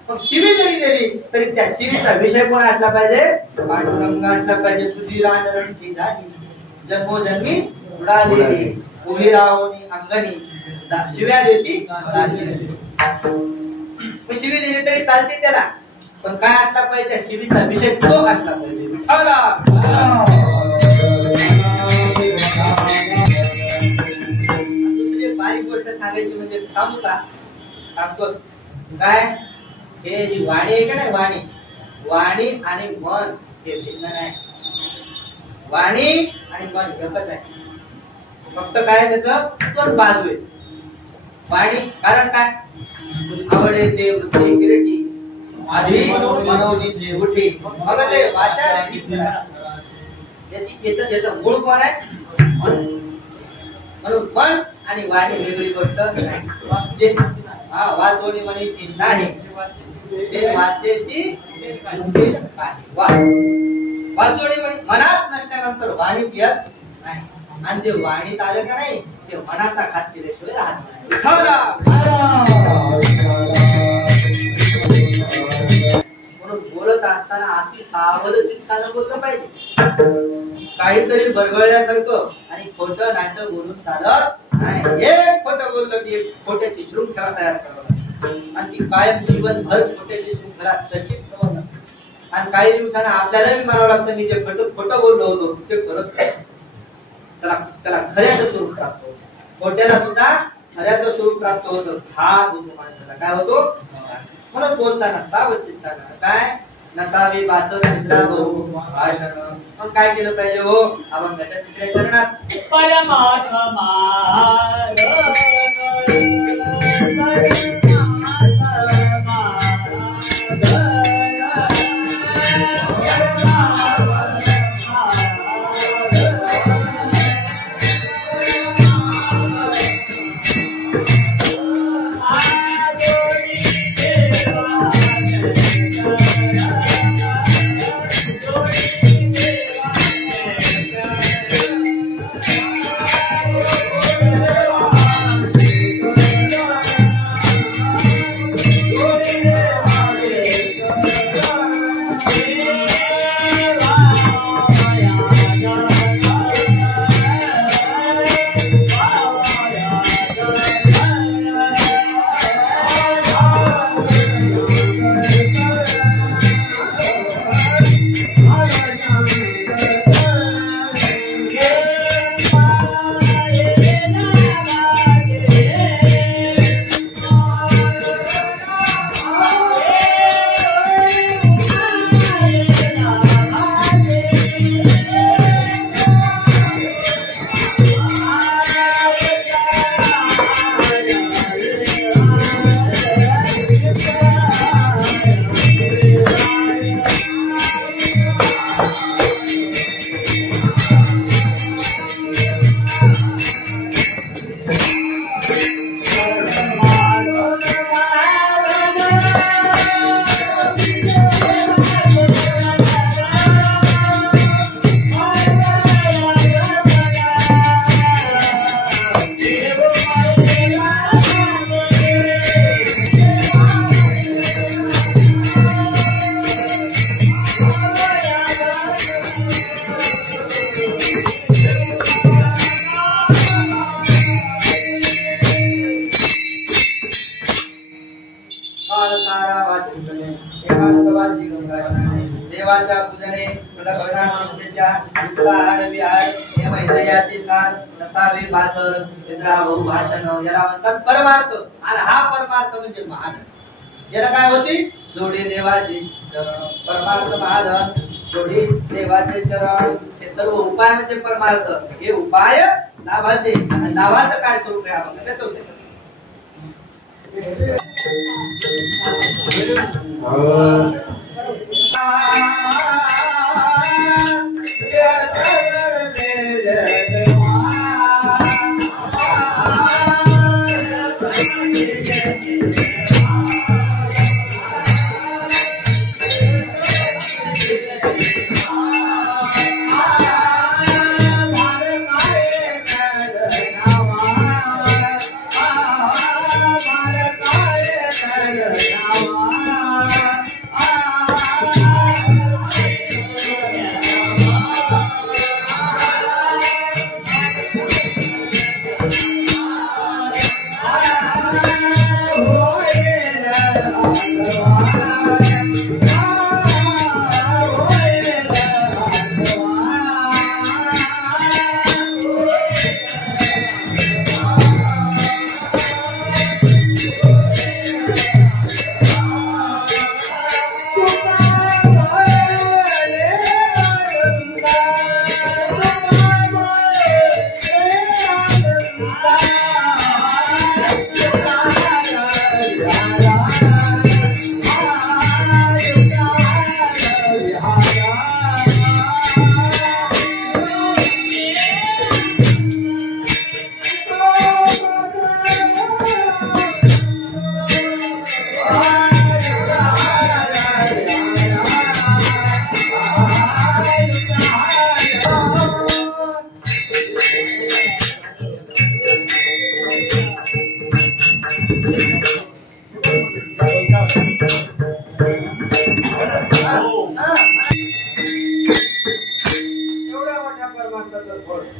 मग शिवी जरी दिली तरी त्या शिवीचा विषय कोण असला पाहिजे पांडुरंग असला पाहिजे तुझी रांडरंगी झाली जन्मोजन्मी उडालेली उभी राहुनी अंगणी शिव्या देती शिवी दिली तरी चालते त्याला पण काय असला पाहिजे त्या शिवीचा विषय तो असला पाहिजे दुसरी बारीक गोष्ट सांगायची म्हणजे थांबू का सांगतो काय हे जी वाणी आहे का नाही वाणी आणि मन हे भिन्न नाही वाणी आणि मन एकच आहे फक्त काय त्याचं दोन बाजू आहे वाणी कारण काय आवडे ते वृत्ती किरटी आधी मनोनी जेवठी मग ते वाचा याचं मूळ कोण आहे म्हणून मन आणि वाणी वेगळी गोष्ट नाही वाचोणी म्हणीची नाही ते वाचेची वाचोणी म्हणी मनात नसल्यानंतर वाणी येत नाही आणि जे वाणीत आलं का नाही ते मनाचा घात केल्याशिवाय राहत म्हणून बोलत असताना अति सावध चित्तानं बोललं पाहिजे काहीतरी बरगळल्यासारखं आणि खोटं नाटक बोलून चालत नाही एक खोटं बोललं की एक खोट्याची शृंखला तयार करावं आणि ती कायम जीवनभर खोट्याची शृंखला तशी ठेवणं आणि काही दिवसांना आपल्यालाही म्हणावं लागतं मी जे खोटं बोललो होतो ते करत त्याला खऱ्याचं स्वरूप प्राप्त होतं खोट्याला सुद्धा खऱ्याचं स्वरूप प्राप्त होतं घात होतो माणसाला काय होतो म्हणून बोलताना सावध चित्तानं काय नसावी बासर चित्रा भाषण मग काय केलं पाहिजे हो अभंगाच्या तिसऱ्या चरणात परमात्मा युक्ताहार विहार हे मैत्रेयाचे सार नसावे भासर इंद्राभाऊ भाषण याला म्हणतात परमार्थ. आणि हा परमार्थ म्हणजे महान. याला काय होती जोडी देवाचे चरण. परमार्थ महाधन जोडी देवाचे चरण हे सर्व उपाय म्हणजे परमार्थ. हे उपाय लाभाचे आणि लाभाचं काय स्वरूप आहे आपण त्याचं होते.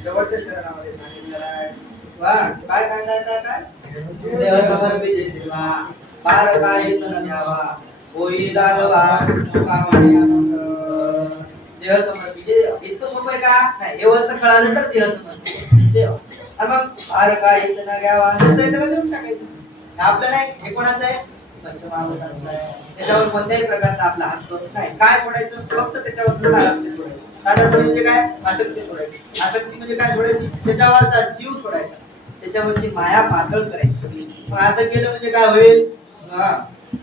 शेवटच्या शरणामध्ये सांगितलं आहे. वा काय काढायचं काय देह समर्पित देवा पार काही न द्यावा होई लागवा कामाने आनंद. देह समर्पित इतकं सोपं आहे का नाही. हे वरचं कळालं तर देह समर्पित देव. आणि मग पार काही न घ्यावा त्याला देऊन टाकायचं. आपलं नाही. हे कोणाचं आहे पंचमहाभूतांचं आहे. त्याच्यावर कोणत्याही प्रकारचा आपला हक्क नाही. काय सोडायचं फक्त त्याच्यावर सोडायचं. तादात्म्य म्हणजे काय आसक्ती सोडायची. आसक्ती म्हणजे काय सोडायची त्याच्यावरचा जीव सोडायचा. त्याच्यावरची माया पातळ करायची. मग असं केलं म्हणजे काय होईल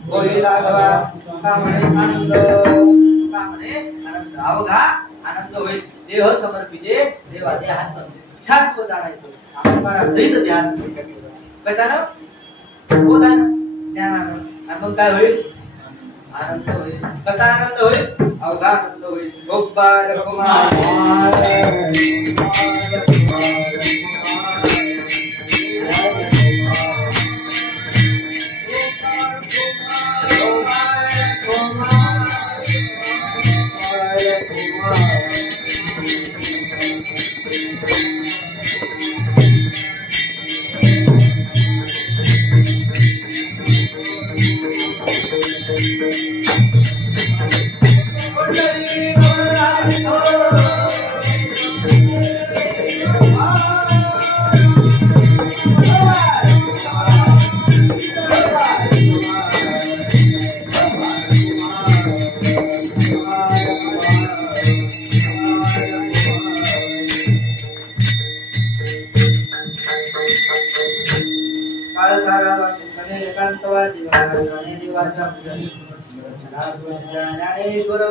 होईल लागवा का म्हणे आनंद. का म्हणे आनंद अवघा आनंद होईल. देह समर्पिते देवा देहाचं ह्यात तो जाणायचं. आपण मला सहित ध्यान कशानं बोधानं ज्ञानानं. आणि मग काय होईल आनंद होईल. कसा आनंद होईल अवघा आनंद होईल. गोपाल कुमार ज्ञानेश्वर